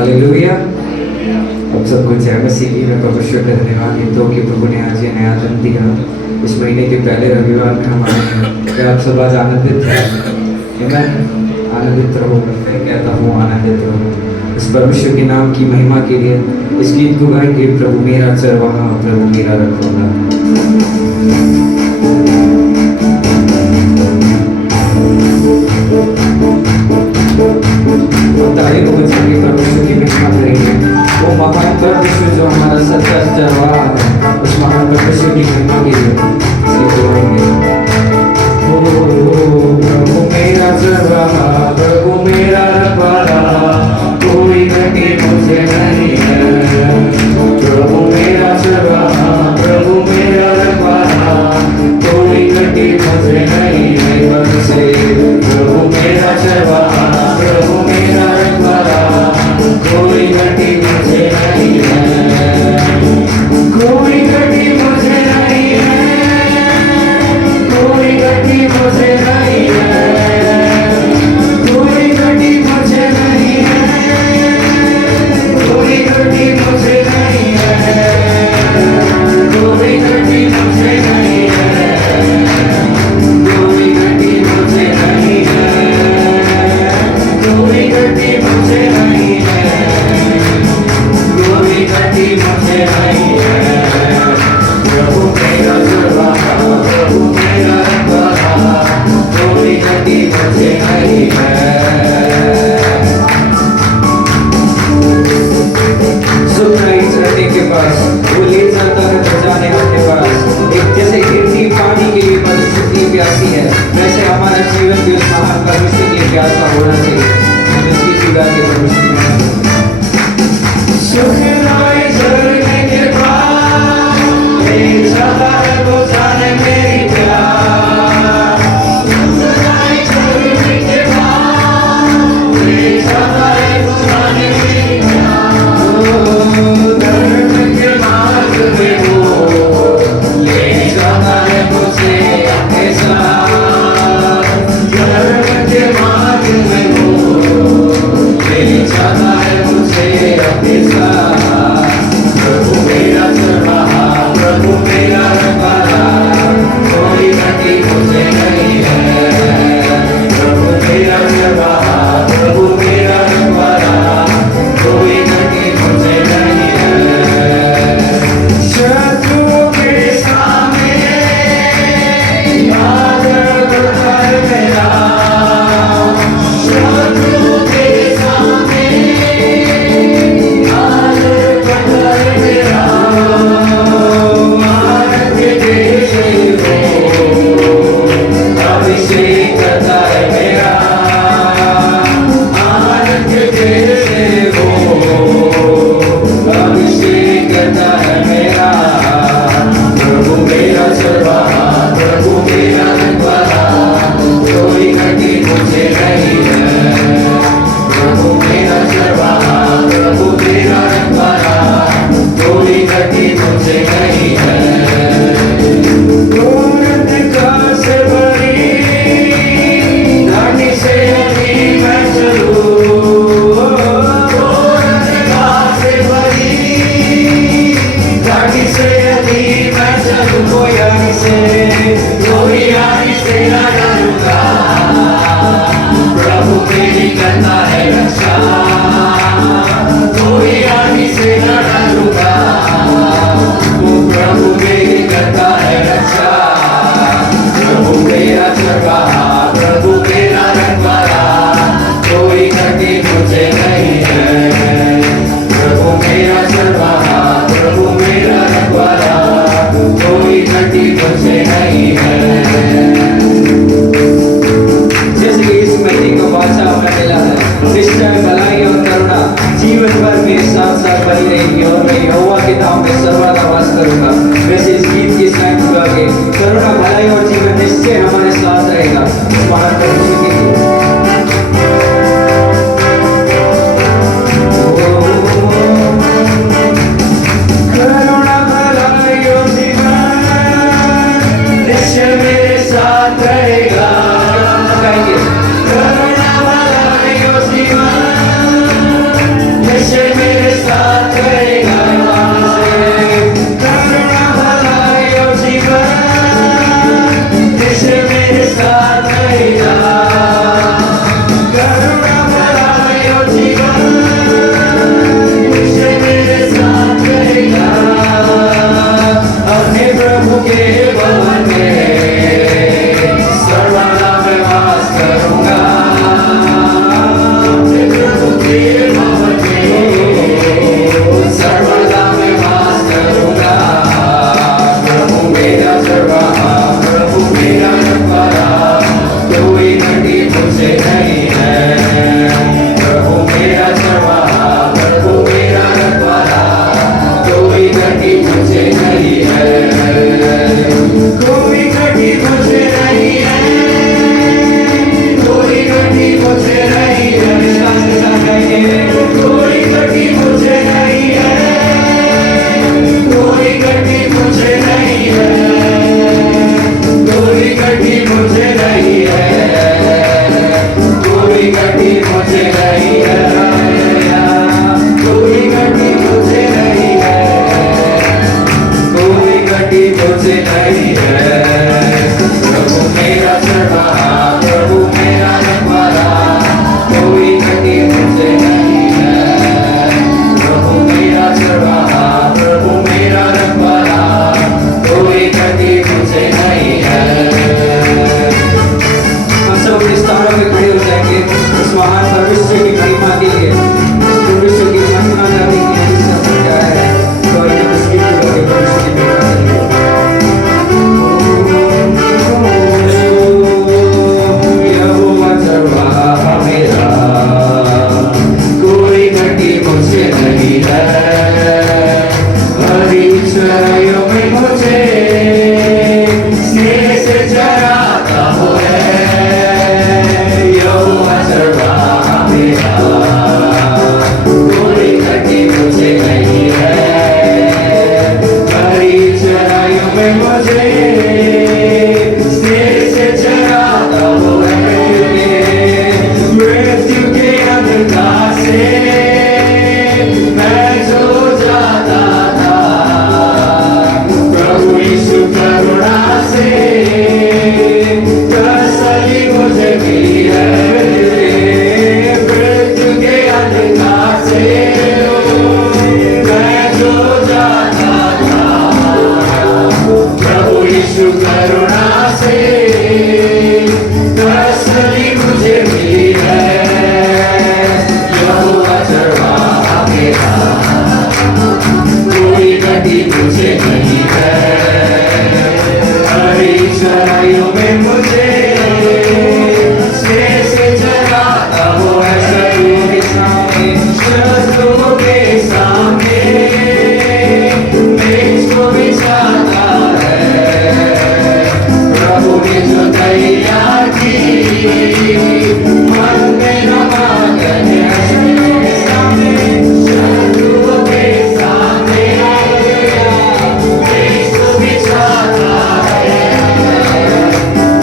Hallelujah. अब सब कुछ है मसीह की। मैं प्रभु शुक्र धन्यवाद देता हूँ कि प्रभु ने आज ये नया दिन दिया। इस महीने के पहले रविवार में हम आए हैं। क्या आप सब आज आनंदित हैं? आमेन। आनंदित रहो। मैं कहता हूँ आनंदित रहो। इस परमेश्वर के नाम की महिमा के लिए इस गीत को गाएंगे। प्रभु मेरा चरवाहा, प्रभु मेरा रखवाला। तारीफ बच्चों की परमेश्वर की महिमा करेंगे। वो महान परमेश्वर जो हमारा सच्चा चरवाहा है, उस महान परमेश्वर की महिमा के लिए गाएंगे। प्रभु मेरा चरवाहा, प्रभु मेरा रखवाला, कोई घटी मुझे नहीं है। प्रभु मेरा चरवाहा, प्रभु मेरा रखवाला, कोई घटी मुझे नहीं है। बरसे प्रभु मेरा चरवाहा, प्रभु मेरा रखवाला, कोई घटी मुझे नहीं है। कोई घटी मुझे नहीं है। कोई घटी मुझे नहीं है। कोई घटी मुझे नहीं है। कोई घटी मुझे नहीं है। कोई घटी मुझे नहीं है। कोई घटी मुझे नहीं है। कोई घटी मुझे नहीं है। कोई घटी मुझे नहीं है। प्रभु मेरा चरवाहा, प्रभु मेरा रखवाला, कोई घटी मुझे नहीं है। सुनना इस रहने के पास, वो ले जाता है बचाने अपने पास। एक जैसे गिरती पानी के लिए परमेश्वर की प्यासी है, वैसे हमारा जीवन भी उस महान परमेश्वर की प्यासा होना चाहिए। हम इसकी सीधा के परमेश्वर सुखदाई झरने के पास ले जाता है बुझाने मेरी प्यास। सुखदाई झरने के पास ले जाता है बुझाने मेरी प्यास। दर्द के मार्ग में वो ले जाता है मुझे अपने साथ। दर्द के मार्ग में वो ले जाता है मुझे अपने साथ। प्रभु मेरा चरवाहा, प्रभु मेरा रखवाला, कोई घटी मुझे नहीं है। प्रभु मेरा चरवाहा, प्रभु मेरा रखवाला, कोई घटी मुझे नहीं है। शत्रुओं के सामने याद रखता है मेरा। शत्रुओं के सामने याद शत्रुओं के सामने मेज को बिछाता है। प्रभु ने जो तैयार की मन में नमागन है। शत्रुओं के सामने मेज को बिछाता है।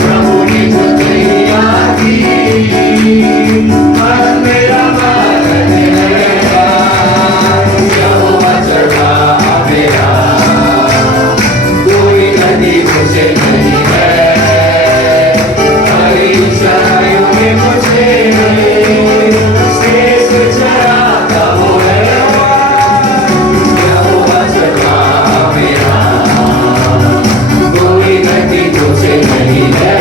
प्रभु ने जो तैयार की मन में नमागन है। यहोवा चढ़ा मेरा, कोई नदी मुझे नहीं है। हरी चराइयों में मुझे शेष चराता वो है। यहोवा चढ़ा मेरा, कोई नदी मुझे नहीं है।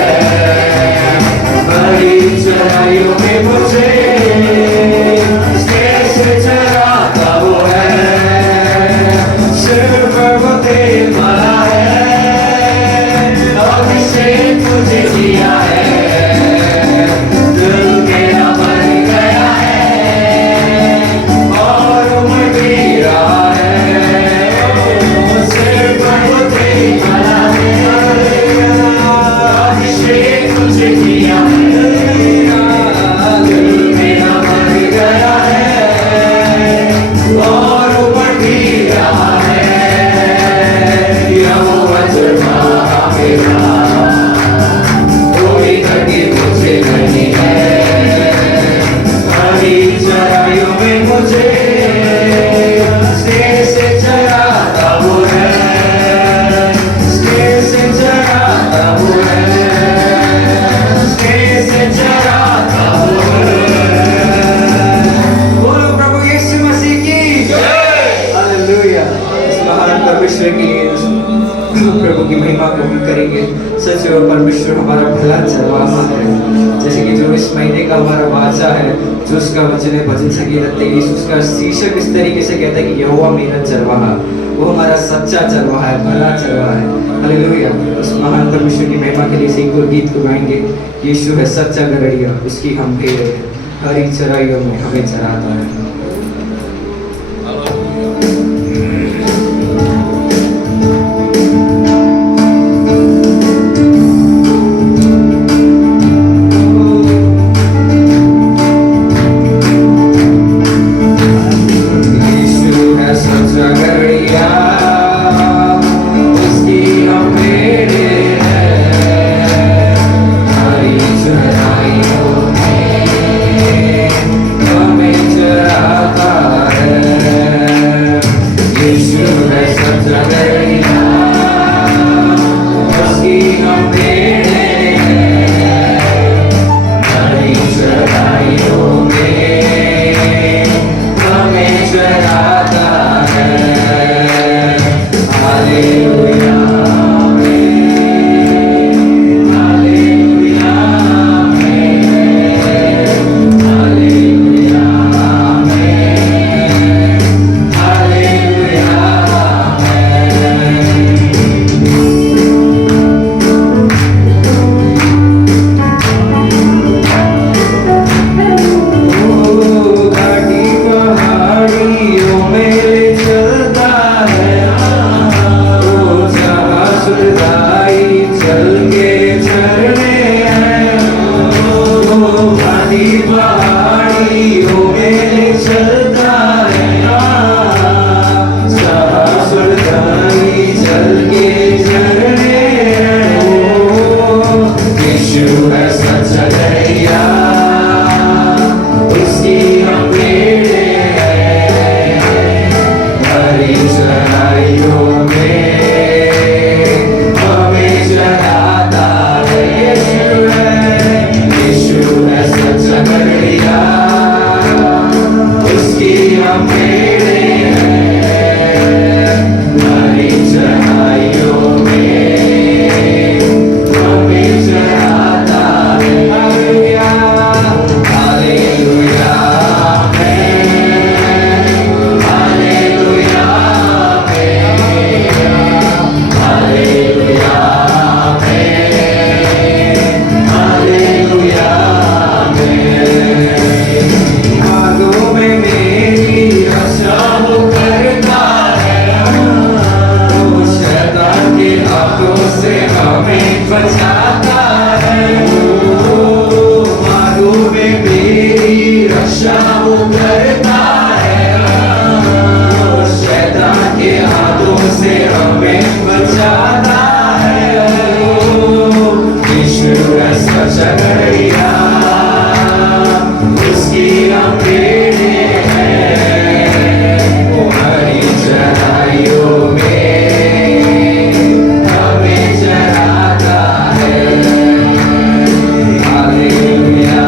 हरी चराइयों में मुझे शेष चराता वो है। सिर पर वो तेल मारा है, अभिषेक तुझे दिया है। दिल मेरा बन गया है और उमड़ भी रहा है। सिर पर वो तेल मारा है, अभिषेक तुझे दिया है। दिल मेरा बन गया है और उमड़ भी रहा है। यहोवा चढ़ा मेरा, कोई नदी मुझे नहीं है। हरी चराइयों में मुझे शेष चराता वो है। शेष चराता वो है। शेष चराता वो है। बोलो प्रभु यीशु मसीह की जय। हालेलुया। इस महान परमेश्वर के लिए प्रभु की महिमा को हम करेंगे। सच और परमेश्वर हमारा भला चरवाहा है। जैसे कि जो इस महीने का हमारा बादशाह है, जो उसका वचन है भजन संगीत 23, उसका शीर्षक इस तरीके से कहता है कि यहोवा मेरा चरवाहा, वो हमारा सच्चा चरवाहा है, भला चरवाहा है। हालेलुया। उस महान परमेश्वर की महिमा के लिए इस एक और गीत को गाएंगे। यीशु है सच्चा गड़रिया, उसकी हम भेड़ हैं, हरी चराइयों में हमें चराता है। चढ़ैया उसकी हम बेड़े हैं, वो हरी चढ़ाइयों में हमें चढ़ाता है। हालेलुया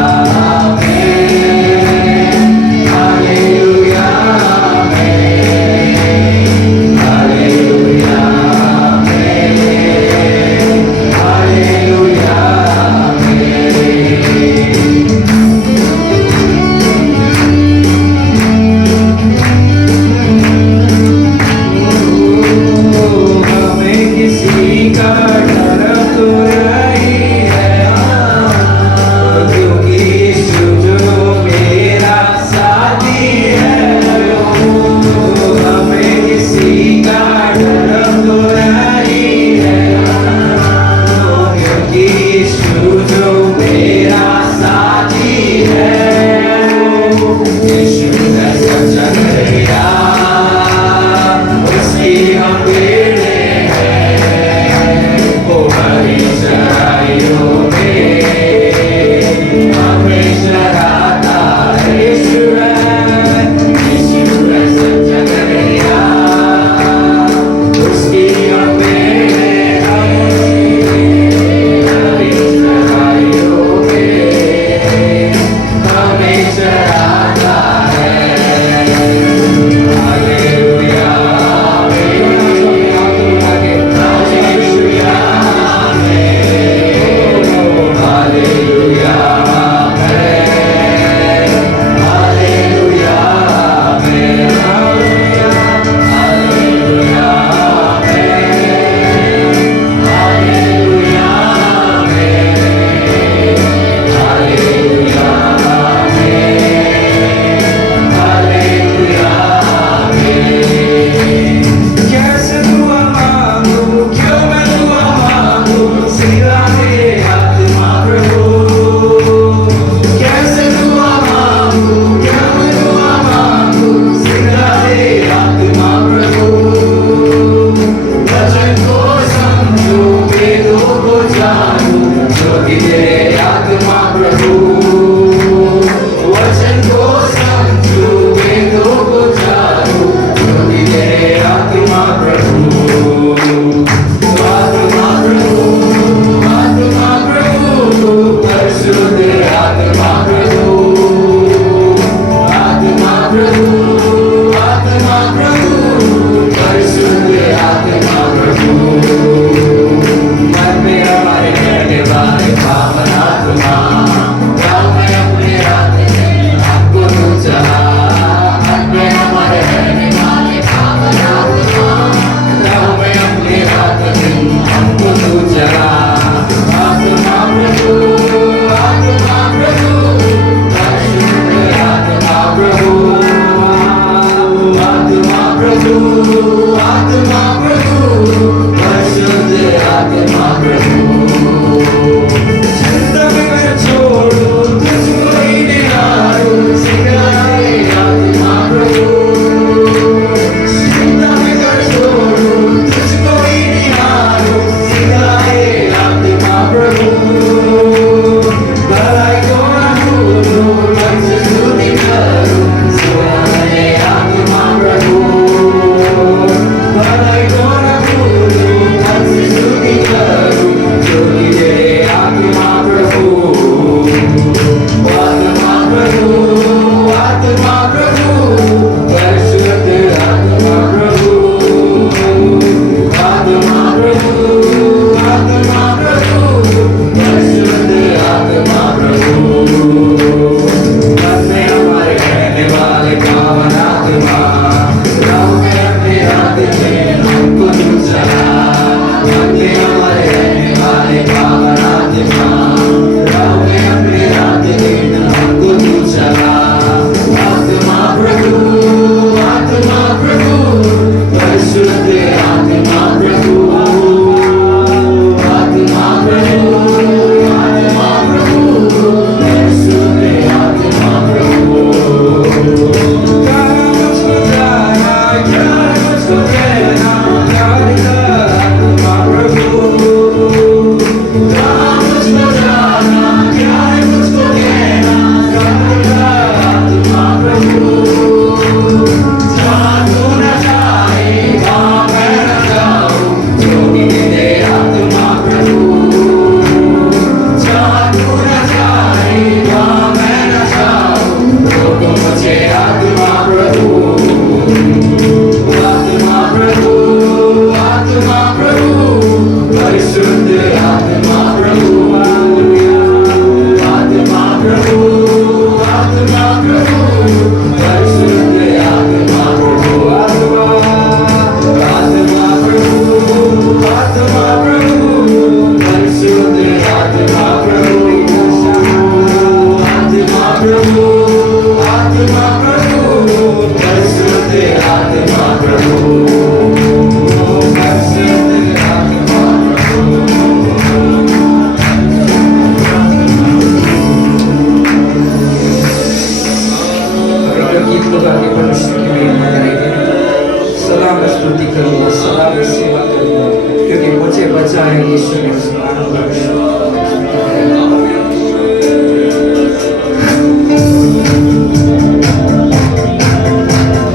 स्तुति करूंगा, सदा मैं सेवा करूंगा, क्योंकि मुझे बचाया यीशु ने उस मानव मनुष्य को।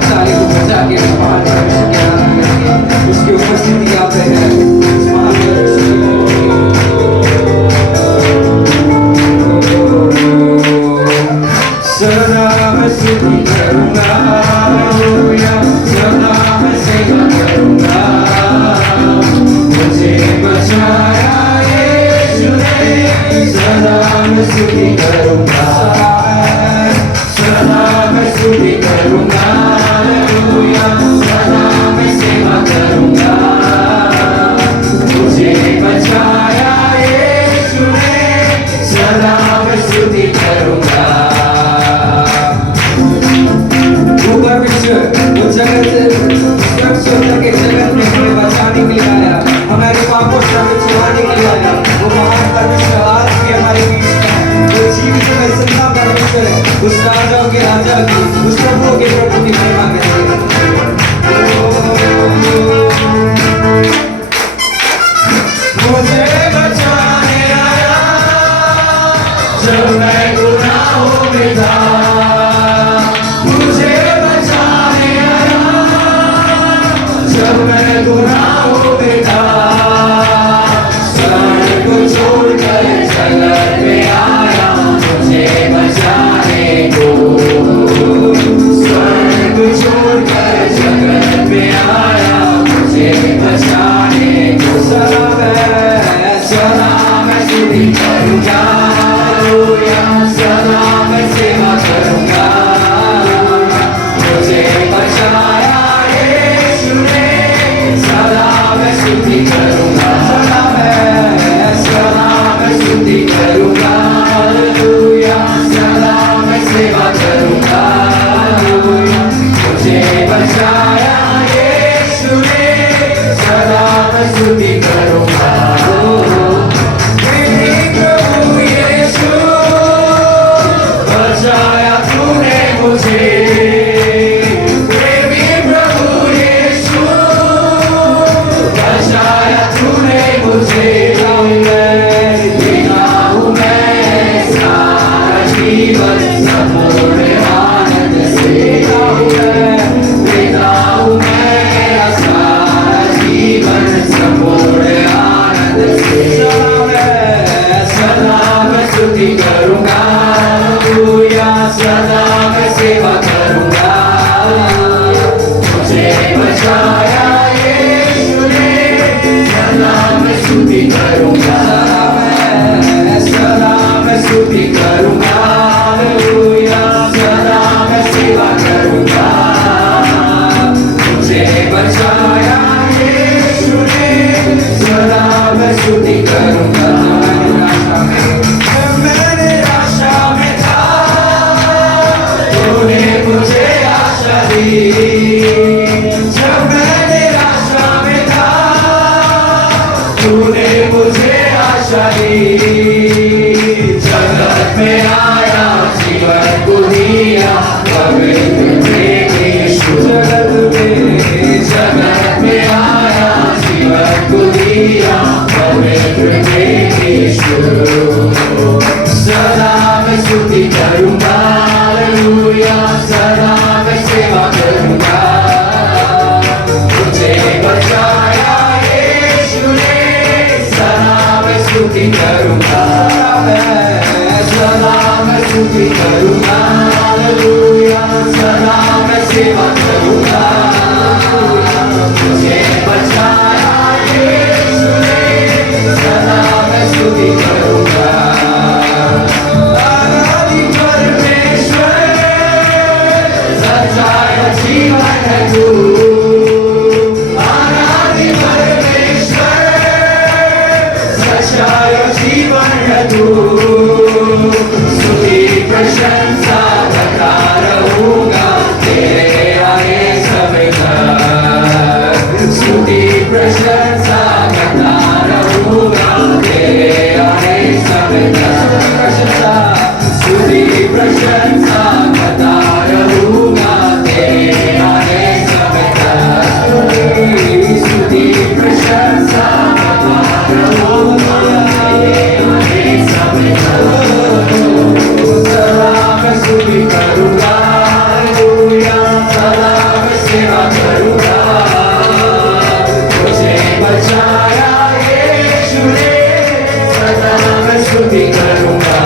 ताली को बजा के उस महान मनुष्य के आराधना करेंगे, उसकी उपस्थिति यहाँ पे है, उस महान मनुष्य की। सदा मैं स्तुति करूंगा, हालेलुया, सदा मैं सेवा करूंगा, मुझे बचाया यीशु ने, सदा मैं स्तुति करूंगा, सदा मैं स्तुति करूंगा, हालेलुया, सदा मैं सेवा करूंगा, मुझे बचाया यीशु ने, सदा मैं स्तुति करूंगा। वो जगत के जगत में हमें बचाने के लिए आया, हमारे पापों से हमें छुड़ाने के लिए आया। वो महान परमेश्वर आज भी हमारे बीच में, वो जीवित में जिंदा परमेश्वर है, उस राजाओं के राजा की, उस प्रभु के प्रभु की महिमा करेंगे। मुझे बचाने आया जब मैं गुनाहों में था, मुझे बचाने आया जब मैं गुनाहों में था, स्वर्ग को छोड़कर जगत में आया मुझे बचाने को, स्वर्ग को छोड़कर जगत में आया मुझे बचाने को। सदा मैं स्तुति करूंगा, हालेलुया, सदा मैं सेवा करूंगा, मुझे बचाया यीशु ने, सदा मैं स्तुति करूंगा, सदा मैं स्तुति करूंगा, हालेलुया, सदा मैं सेवा करूंगा, मुझे बचाया यीशु ने, सदा मैं स्तुति करूंगा। प्रभु यीशु बचाया तूने मुझे, प्रेमी प्रभु यीशु बचाया तूने मुझे, बिना हूँ मैं सारा जीवन संपूर्ण आनंद से, बिना हूँ मैं सारा जीवन संपूर्ण आनंद से, सदा मैं स्तुति करूंगा, हालेलुया, सदा मैं सेवा करूंगा, मुझे बचाया यीशु ने, सदा मैं स्तुति करूंगा, सदा मैं स्तुति करूंगा, हालेलुया, सदा मैं सेवा करूंगा, मुझे बचाया यीशु ने, सदा मैं स्तुति करूंगा। मैंने आशा में था, तूने मुझे आशा दी, जब मैंने आशा में था, तूने मुझे आशा दी, जगत में आया जीवन को दिया, पवित्र प्रेम यीशु, जगत में आया जीवन को दिया, पवित्र प्रेम यीशु, सदा मैं स्तुति करूंगा, हालेलुया, सदा मैं सेवा करूंगा, मुझे बचाया यीशु ने, सदा मैं स्तुति करूंगा, सदा मैं स्तुति करूंगा, हालेलुया, सदा मैं सेवा करूंगा, मुझे बचाया यीशु ने, सदा मैं स्तुति करूंगा। आराधी परमेश्वर, सच्चा जीवन है तू, आराधी परमेश्वर, सच्चा जीवन है तू, स्तुति प्रशंसा करता रहूंगा तेरे आए समय तक, स्तुति प्रशंसा करता रहूंगा तेरे आए समय तक, स्तुति प्रशंसा करता रहूंगा तेरे आए समय करूँगा तुझे बचाया यीशु ने सदा मैं स्तुति करूँगा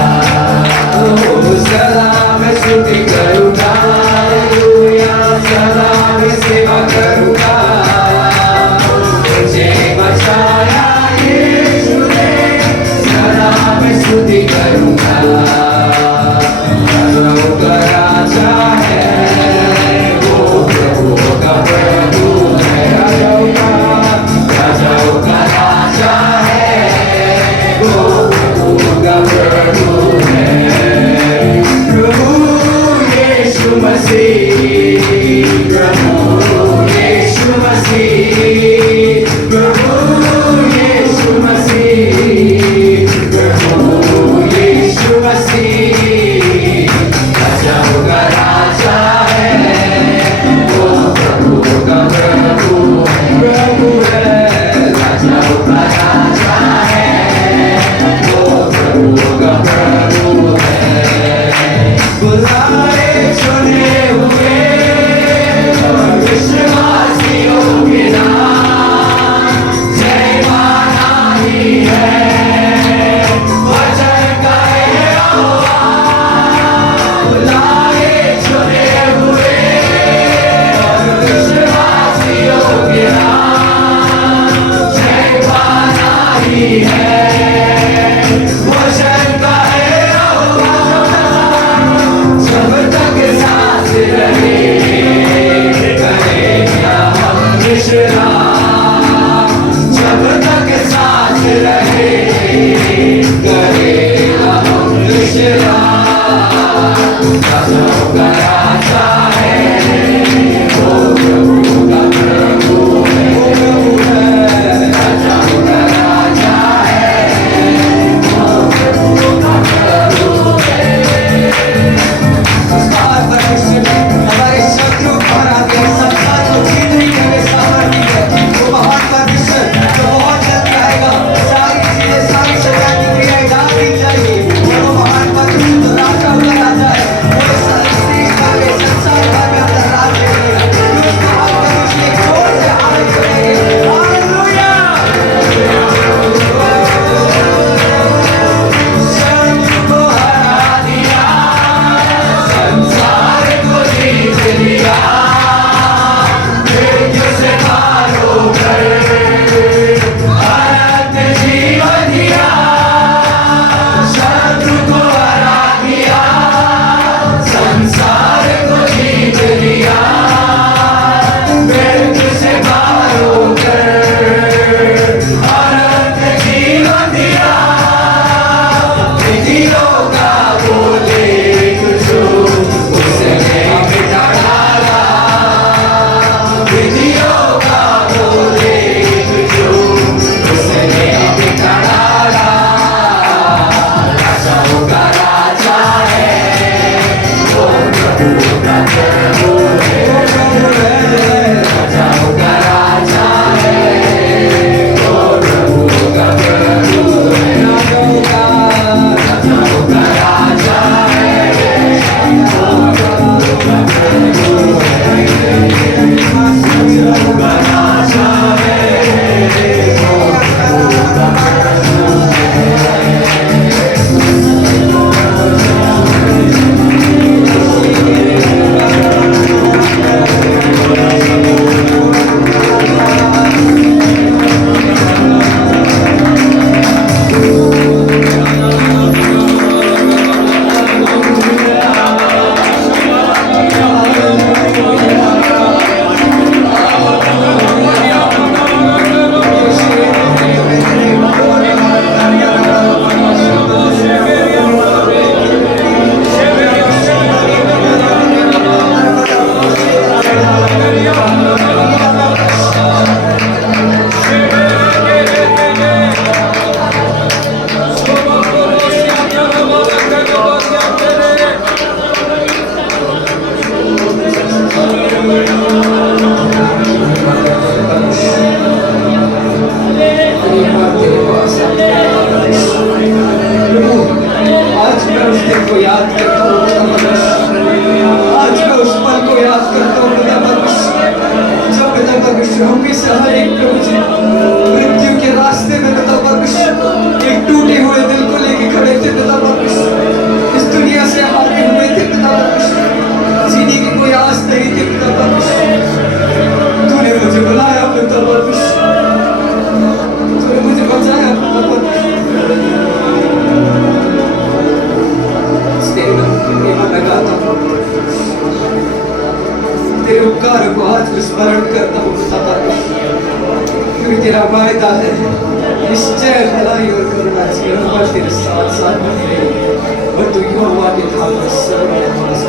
सदा मैं स्तुति करूँगा हालेलुया सदा मैं सेवा करूँगा तुझे बचाया यीशु ने सदा मैं स्तुति करूँगा राजाओं का राजा है वो प्रभुओं का प्रभु है राजाओं का राजा है वो प्रभुओं का प्रभु है प्रभु यीशु मसीह प्रभु यीशु में से हर एक प्रभु जी मृत्यु के रास्ते में पिता परमेश्वर एक टूटे हुए दिल को लेके खड़े थे पिता परमेश्वर। इस दुनिया से हारे हुए थे पिता परमेश्वर, जीने की कोई आस नहीं थी पिता परमेश्वर। तूने मुझे बुलाया पिता परमेश्वर, तूने मुझे बचाया पिता परमेश्वर। तेरे नाम में गाता हूँ, तेरे उपकार को आज मैं स्मरण करता हूँ पिता परमेश्वर, क्योंकि तेरा वायदा है निश्चय भलाई और करुणा जीवन भर तेरे साथ साथ बनी रहे और तू यहोवा के धाम में सर्वदा वास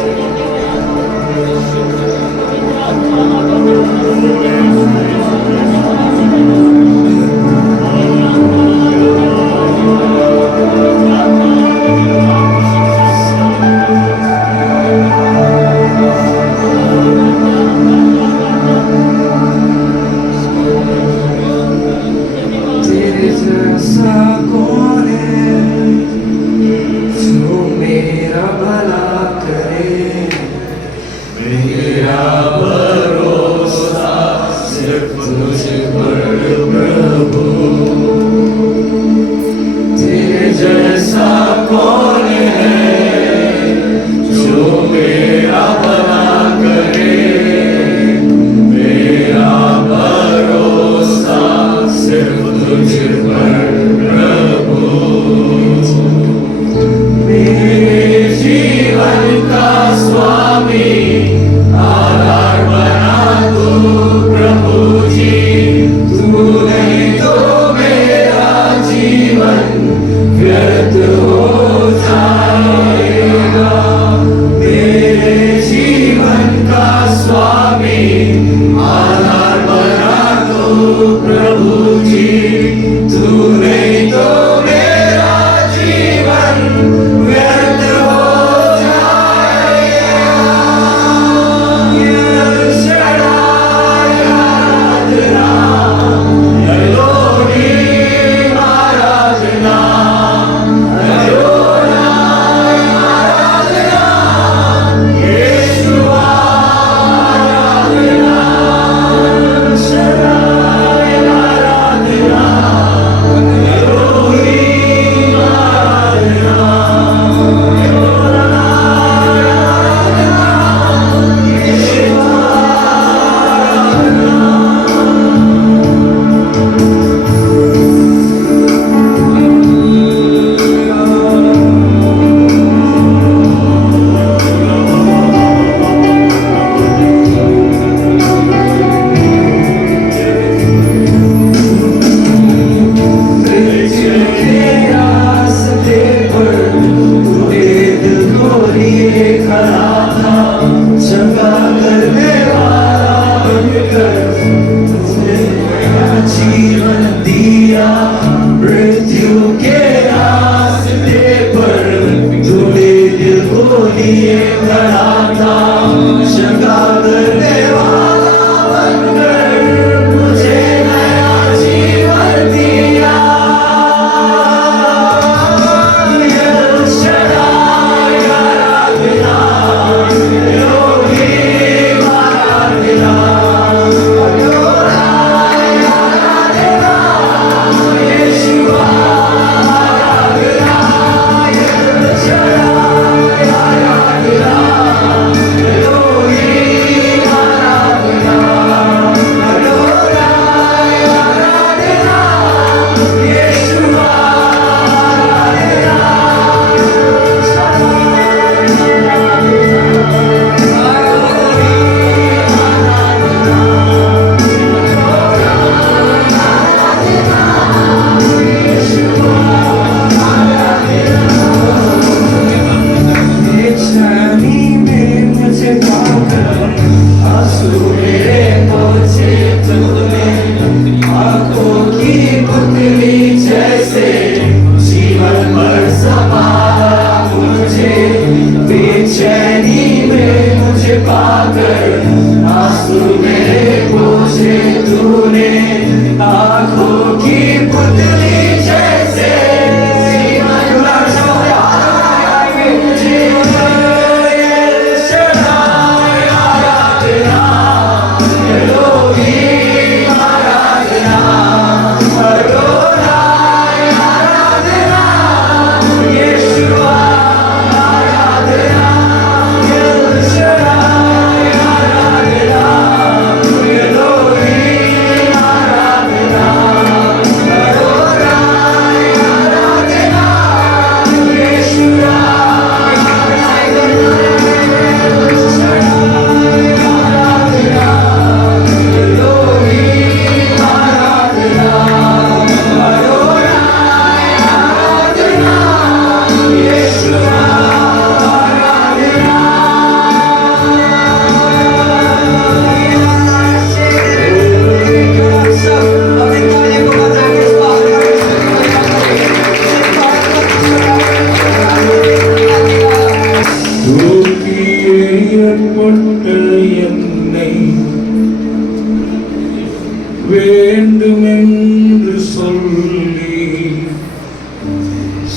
வேண்டுமென்று சொல்லி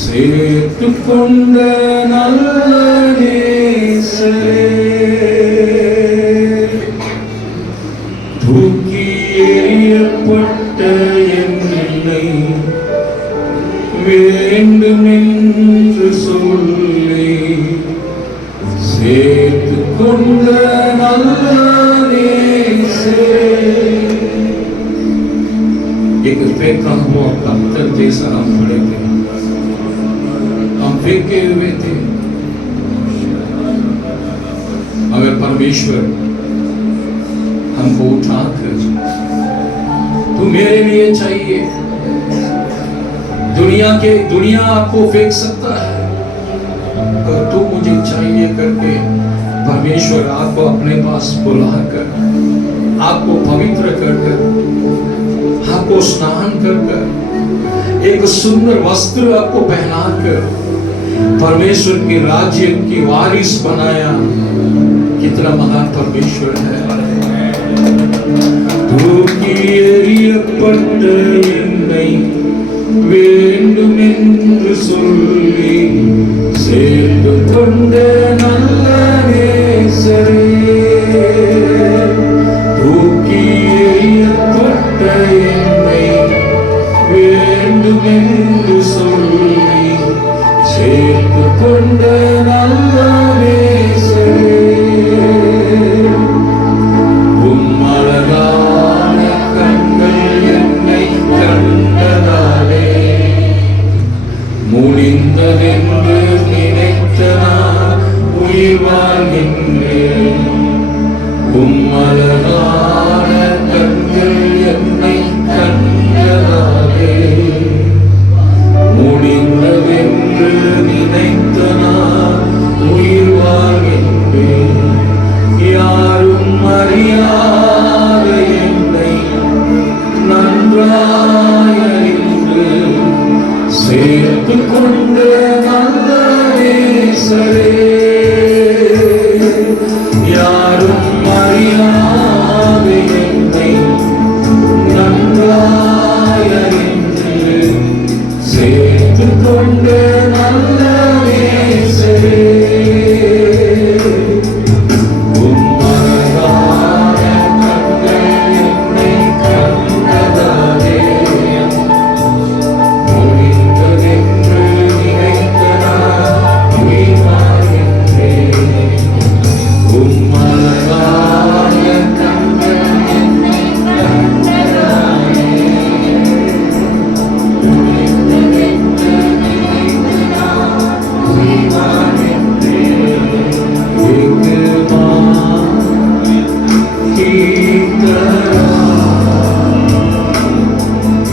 சேர்த்துக் கொண்ட நல்ல நேசரே, தூக்கி எறியப்பட்ட என்னை வேண்டுமென்று சொல்லி சேர்த்துக் கொண்ட நல்ல நேசரே। एक फेंका हुआ पत्थर जैसा हम खड़े थे, हम फेंके हुए थे, मगर परमेश्वर हमको उठाकर, तू मेरे लिए चाहिए, दुनिया आपको फेंक सकता है, पर तू मुझे चाहिए करके परमेश्वर आपको अपने पास बुलाकर, आपको पवित्र कर कर, आपको स्नान कर कर, एक सुंदर वस्त्र आपको पहनाकर परमेश्वर के राज्य की वारिस बनाया। कितना महान परमेश्वर है। தூக்கி எறியப்பட்ட என்னை வேண்டுமென்று சொல்லி சேர்த்து கொண்ட நல்ல நேசரே, தூக்கி எறியப்பட்ட என்னை வேண்டுமென்று சொல்லி சேர்த்து கொண்ட நல்ல நேசரே, உம் அழகான கண்கள் என்னை கண்டதாலே முடிந்ததென்று நினைத்த நான் உயிர் வாழ்கின்றேன்। உம் அழகான கண்கள் என்னை கண்டதாலே முடிந்ததென்று நினைத்த நான் உயிர் வாழ்கின்றேன்। யாரும் அறியாத என்னை நன்றாய் அறிந்து சேர்த்து கொண்ட நல்ல நேசரே, யாரும் அறியாத என்னை நன்றாய் அறிந்து சேர்த்து கொண்ட நல்ல நேசரே, உம் அழகான கண்கள் என்னை கண்டதாலே முடிந்ததென்று நினைத்த நான் உயிர் வாழ்கின்றேன்। உம் அழகான கண்கள் என்னை கண்டதாலே முடிந்ததென்று நினைத்த நான் உயிர் வாழ்கின்றேன்।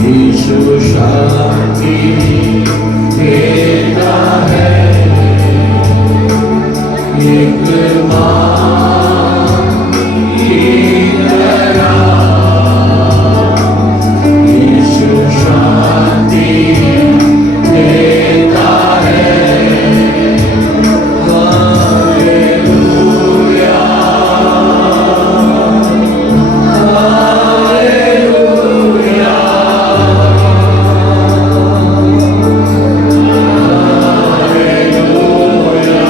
यीशु शांति देता है, एक मां की तरह यीशु शांति देता है। हालेलुया, हालेलुया, हालेलुया,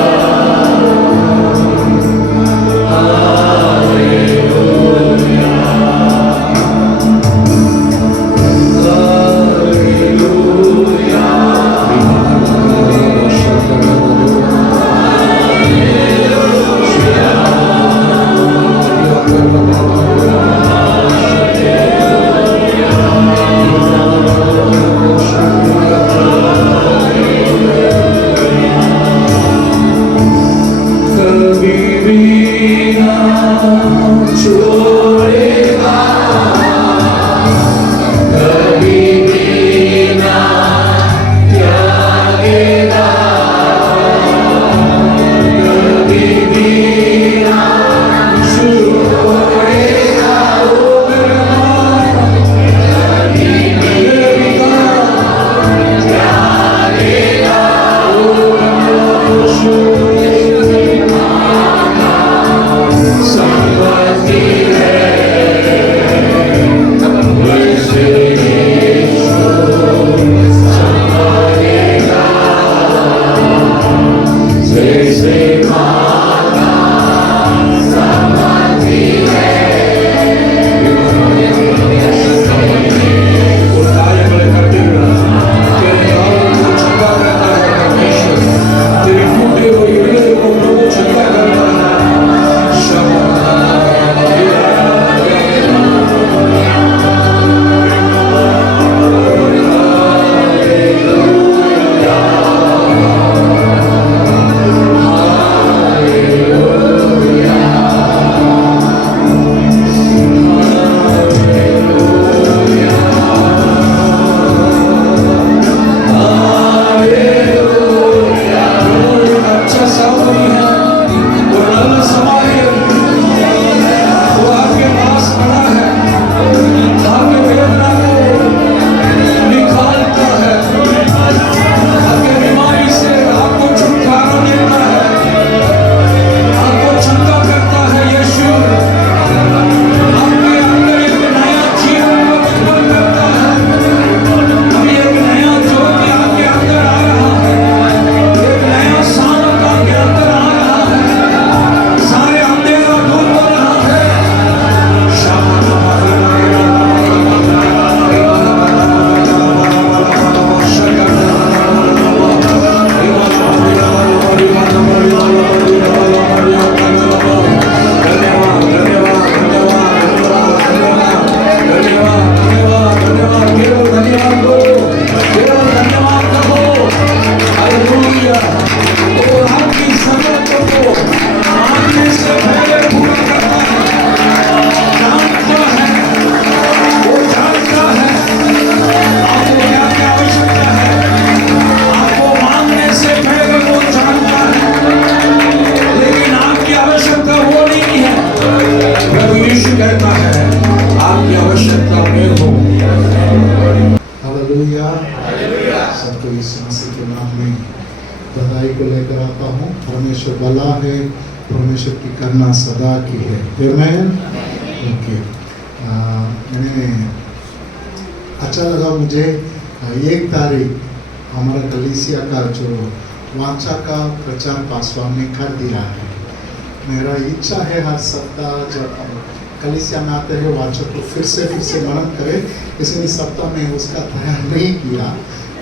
यीशु मसीह के नाम में बधाई को लेकर आता हूँ। परमेश्वर भला है, परमेश्वर की करना सदा की है। आमीन। ओके, मैंने अच्छा लगा मुझे 1 तारीख हमारा कलीसिया का जो वाचा का प्रचार पासवान ने कर दिया है। मेरा इच्छा है हर सप्ताह जब हम कलीसिया में आते हैं वाचा को फिर से मनन करें, इसलिए सप्ताह में उसका तैयार नहीं किया।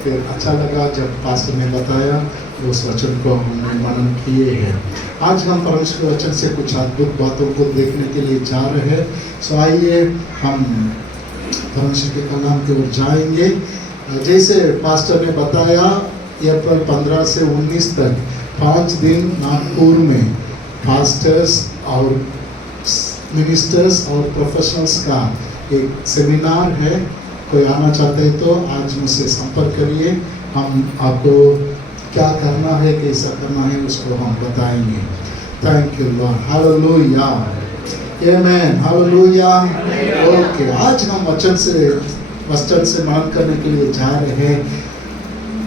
फिर अच्छा लगा जब पास्टर ने बताया, उस वचन को हमने मनन किए हैं। आज हम परमेश्वर के वचन से कुछ अद्भुत बातों को देखने के लिए जा रहे हैं। सो आइए हम परमेश्वर के कलाम की ओर जाएंगे। जैसे पास्टर ने बताया, अप्रैल 15 से 19 तक 5 दिन नागपुर में पास्टर्स और मिनिस्टर्स और प्रोफेशनल्स का एक सेमिनार है। कोई आना चाहते हैं तो आज मुझसे संपर्क करिए। हम आपको क्या करना है, कैसा करना है, उसको हम बताएंगे। Thank you Lord, hallelujah, amen, hallelujah. Okay, आज हम वचन से मनन करने के लिए जा रहे हैं।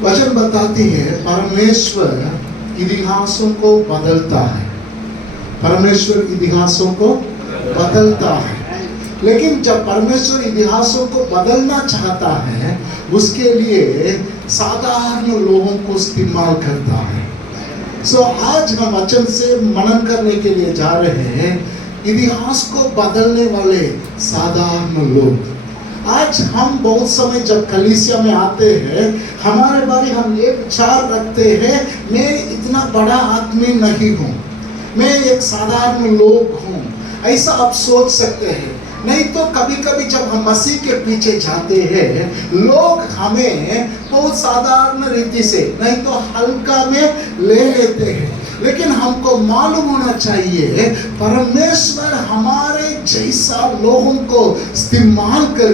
वचन बताती है परमेश्वर इतिहासों को बदलता है। परमेश्वर इतिहासों को बदलता है, लेकिन जब परमेश्वर इतिहासों को बदलना चाहता है, उसके लिए साधारण लोगों को इस्तेमाल करता है। सो आज हम वचन से मनन करने के लिए जा रहे हैं, इतिहास को बदलने वाले साधारण लोग। आज हम बहुत समय जब कलीसिया में आते हैं, हमारे बारे हम ये विचार रखते हैं, मैं इतना बड़ा आदमी नहीं हूँ, मैं एक साधारण लोग हूँ, ऐसा आप सोच सकते हैं। नहीं तो कभी कभी जब हम मसीह के पीछे जाते हैं, लोग हमें बहुत साधारण रीति से, नहीं तो हल्का में ले लेते हैं। लेकिन हमको मालूम होना चाहिए, परमेश्वर हमारे जैसा लोगों को इस्तेमाल कर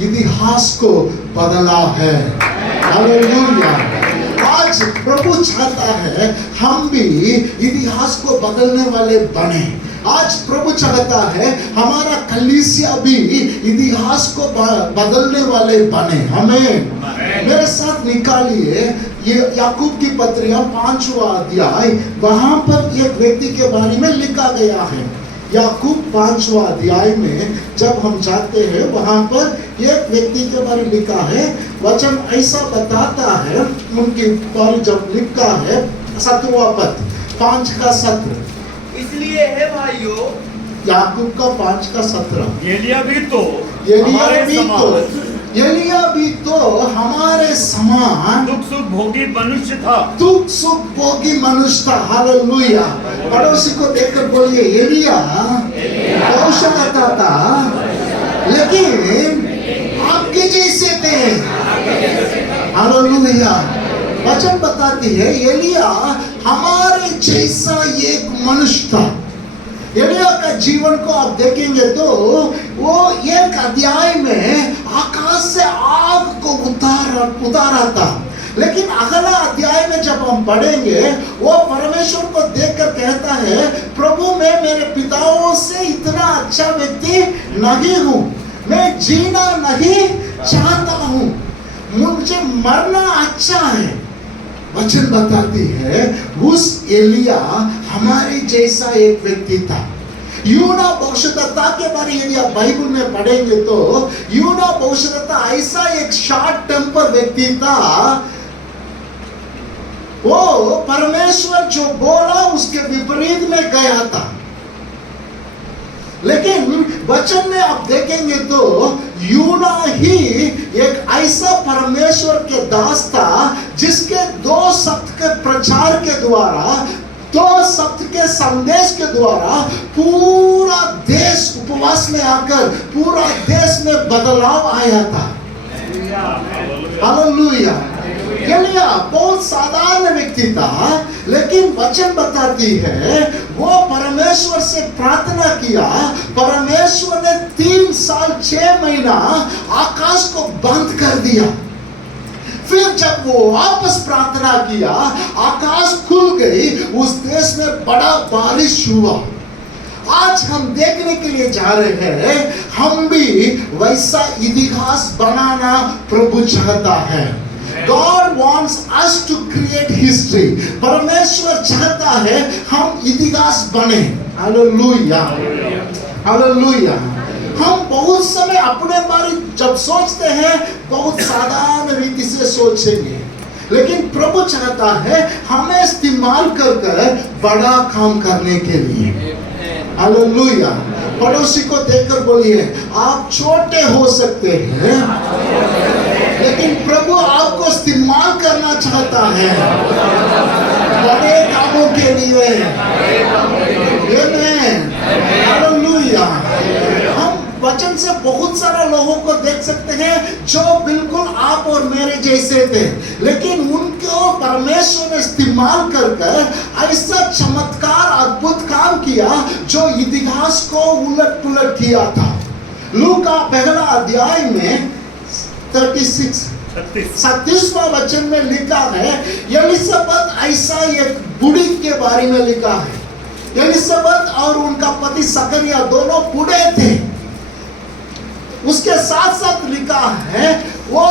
इतिहास को बदला है। हालेलुया। आज प्रभु चाहता है हम भी इतिहास को बदलने वाले बने। आज प्रभु चाहता है हमारा कलीसिया भी इतिहास को बदलने वाले बने। हमें मेरे साथ निकालिए ये याकूब की पत्रियां 5वां अध्याय। वहां पर एक व्यक्ति के बारे में लिखा गया है। याकूब 5वां अध्याय में जब हम जाते हैं, वहां पर एक व्यक्ति के बारे में लिखा है। वचन ऐसा बताता है, उनकी बारे जब लिखा है 7वां पद 5 का 7। इसलिए है भाइयों, याकूब का 5 का 17। एलिया भी तो हमारे समान दुख सुख भोगी मनुष्य था। दुख सुख भोगी मनुष्य था। हालेलुया। पड़ोसी को देखकर बोलिए, एलिया बहुत आता था, लेकिन आपके जैसे थे। हालेलुया। वचन बताती है एलिया हमारे जैसा एक मनुष्य था। एलिया का जीवन को आप देखेंगे तो वो एक अध्याय में आकाश से आग को उतारा था, लेकिन अगला अध्याय में जब हम पढ़ेंगे, वो परमेश्वर को देखकर कहता है, प्रभु मैं मेरे पिताओं से इतना अच्छा व्यक्ति नहीं हूँ, मैं जीना नहीं चाहता हूँ, मुझे मरना अच्छा है। वचन बताती है उस एलिया हमारे जैसा एक व्यक्ति था। यूना भविष्यद्वक्ता के बारे यदि आप बाइबल में पढ़ेंगे तो यूना भविष्यद्वक्ता ऐसा एक शॉर्ट टेम्पर व्यक्ति था। वो परमेश्वर जो बोला उसके विपरीत में गया था। लेकिन वचन में आप देखेंगे तो यूना ही एक ऐसा परमेश्वर के दास था जिसके 2 शब्द के प्रचार के द्वारा, 2 शब्द के संदेश के द्वारा पूरा देश उपवास में आकर पूरा देश में बदलाव आया था। हालेलुया। एलिया बहुत साधारण व्यक्ति था, लेकिन वचन बताती है वो परमेश्वर से प्रार्थना किया। परमेश्वर ने 3 साल 6 महीना आकाश को बंद कर दिया। फिर जब वो वापस प्रार्थना किया, आकाश खुल गई, उस देश में बड़ा बारिश हुआ। आज हम देखने के लिए जा रहे हैं, हम भी वैसा इतिहास बनाना प्रभु चाहता है। God wants us to create history. परमेश्वर चाहता है हम इतिहास बने. Hallelujah, hallelujah. हम बहुत समय अपने बारे जब सोचते हैं बहुत साधारण रीति से सोचेंगे, लेकिन प्रभु चाहता है हमें इस्तेमाल कर बड़ा काम करने के लिए. हालेलुया. पड़ोसी को देखकर बोलिए, आप छोटे हो सकते हैं लेकिन प्रभु आपको इस्तेमाल करना चाहता है बड़े कामों के लिए. आमीन. हालेलुया. हम वचन से बहुत सारा लोगों को देख सकते हैं जो बिल्कुल आप और मेरे जैसे थे, लेकिन उनको परमेश्वर ने इस्तेमाल कर ऐसा चमत्कार अद्भुत काम किया जो इतिहास को उलट पुलट किया था. लूका पहला अध्याय में 36वां वचन में लिखा है, एलिजाबेथ ऐसा एक बूढ़ी के बारे में लिखा है. एलिजाबेथ और उनका पति सकरिया दोनों बूढ़े थे. उसके साथ साथ लिखा है वो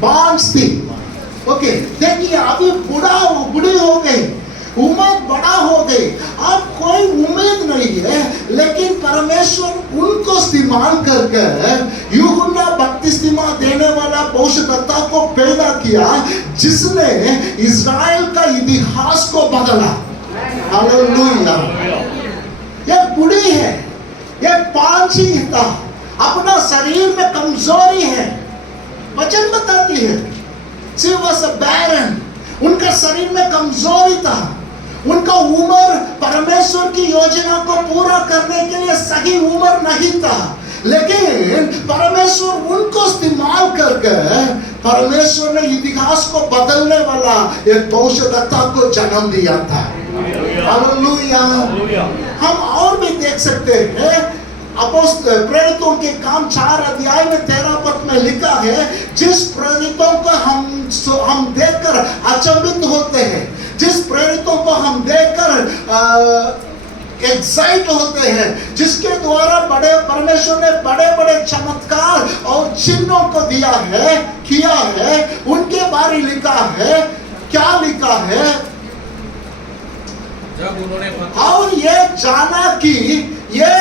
बांझ थी. ओके, देखिए अभी बूढ़ी हो गई, उम्र बड़ा हो गई, अब कोई उम्मीद नहीं है, लेकिन परमेश्वर उनको इस्तेमाल कर यूहन्ना बपतिस्मा देने वाला भविष्यद्वक्ता को पैदा किया जिसने इज़राइल का इतिहास को बदला. हालेलुया. ये बुढ़ी है, ये पांची था, अपना शरीर में कमजोरी है. वचन बताती है she was a barren. उनका शरीर में कमजोरी था, उनका उम्र परमेश्वर की योजना को पूरा करने के लिए सही उम्र नहीं था, लेकिन परमेश्वर उनको इस्तेमाल कर परमेश्वर ने इतिहास को बदलने वाला एक भविष्यद्वक्ता को जन्म दिया था. हालेलुया. हम और भी देख सकते हैं प्रेरितों के काम 4 अध्याय में 13 पद में लिखा है, जिस प्रेरितों को हम देखकर अचंभित होते हैं, जिस प्रेरितों को हम देखकर एक्साइट होते हैं, जिसके द्वारा परमेश्वर ने बड़े बड़े चमत्कार और चिन्हों को किया है, उनके बारे लिखा है. क्या लिखा है? जब उन्होंने और ये जाना कि ये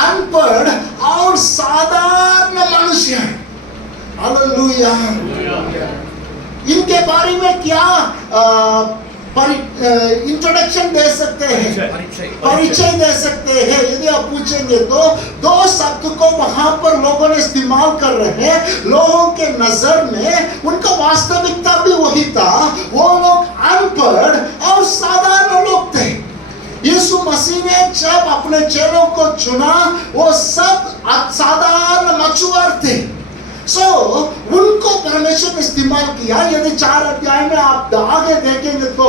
अनपढ़ और साधारण मनुष्य है. हालेलुया. इनके बारे में क्या इंट्रोडक्शन दे सकते हैं, परिचय दे सकते हैं. यदि आप पूछेंगे तो 2 शब्द को वहां पर लोगों ने इस्तेमाल कर रहे हैं. लोगों के नजर में उनका वास्तविकता भी वही था, वो लोग अनपढ़ और साधारण लोग थे. यीशु मसीह ने जब अपने चेलों को चुना, वो सब साधारण मछुआरे थे. उनको परमेश्वर ने इस्तेमाल किया. यदि 4 अध्याय में आप आगे देखेंगे तो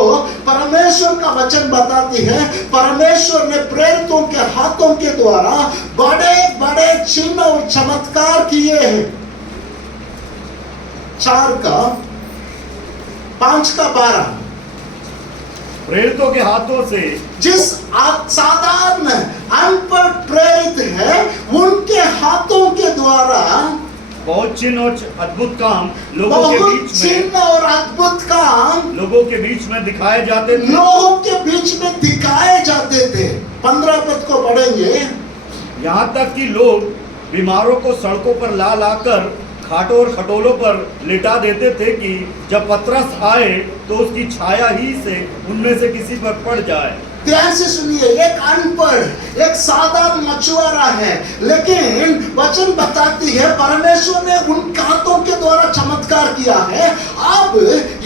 परमेश्वर का वचन बताती है, परमेश्वर ने प्रेरितों के हाथों के द्वारा बड़े बड़े चिन्ह और चमत्कार किए हैं. 5:12 प्रेरितों के हाथों से जिस साधारण अनपढ़ प्रेरित है उनके हाथों के द्वारा बहुत चिन्ह और अद्भुत काम बहुत चिन्ह और अद्भुत काम लोगों के बीच में दिखाए जाते थे. लोगों के बीच में दिखाए जाते थे. 15 पद को पढ़ेंगे. यहाँ तक कि लोग बीमारों को सड़कों पर ला लाकर खाटों और खटोलों पर लिटा देते थे कि जब पतरस आए तो उसकी छाया ही से उनमें से किसी पर पड़ जाए. ध्यान से सुनिए, एक अनपढ़, एक साधारण मछुआरा है, लेकिन वचन बताती है परमेश्वर ने उन हाथों के द्वारा चमत्कार किया है. अब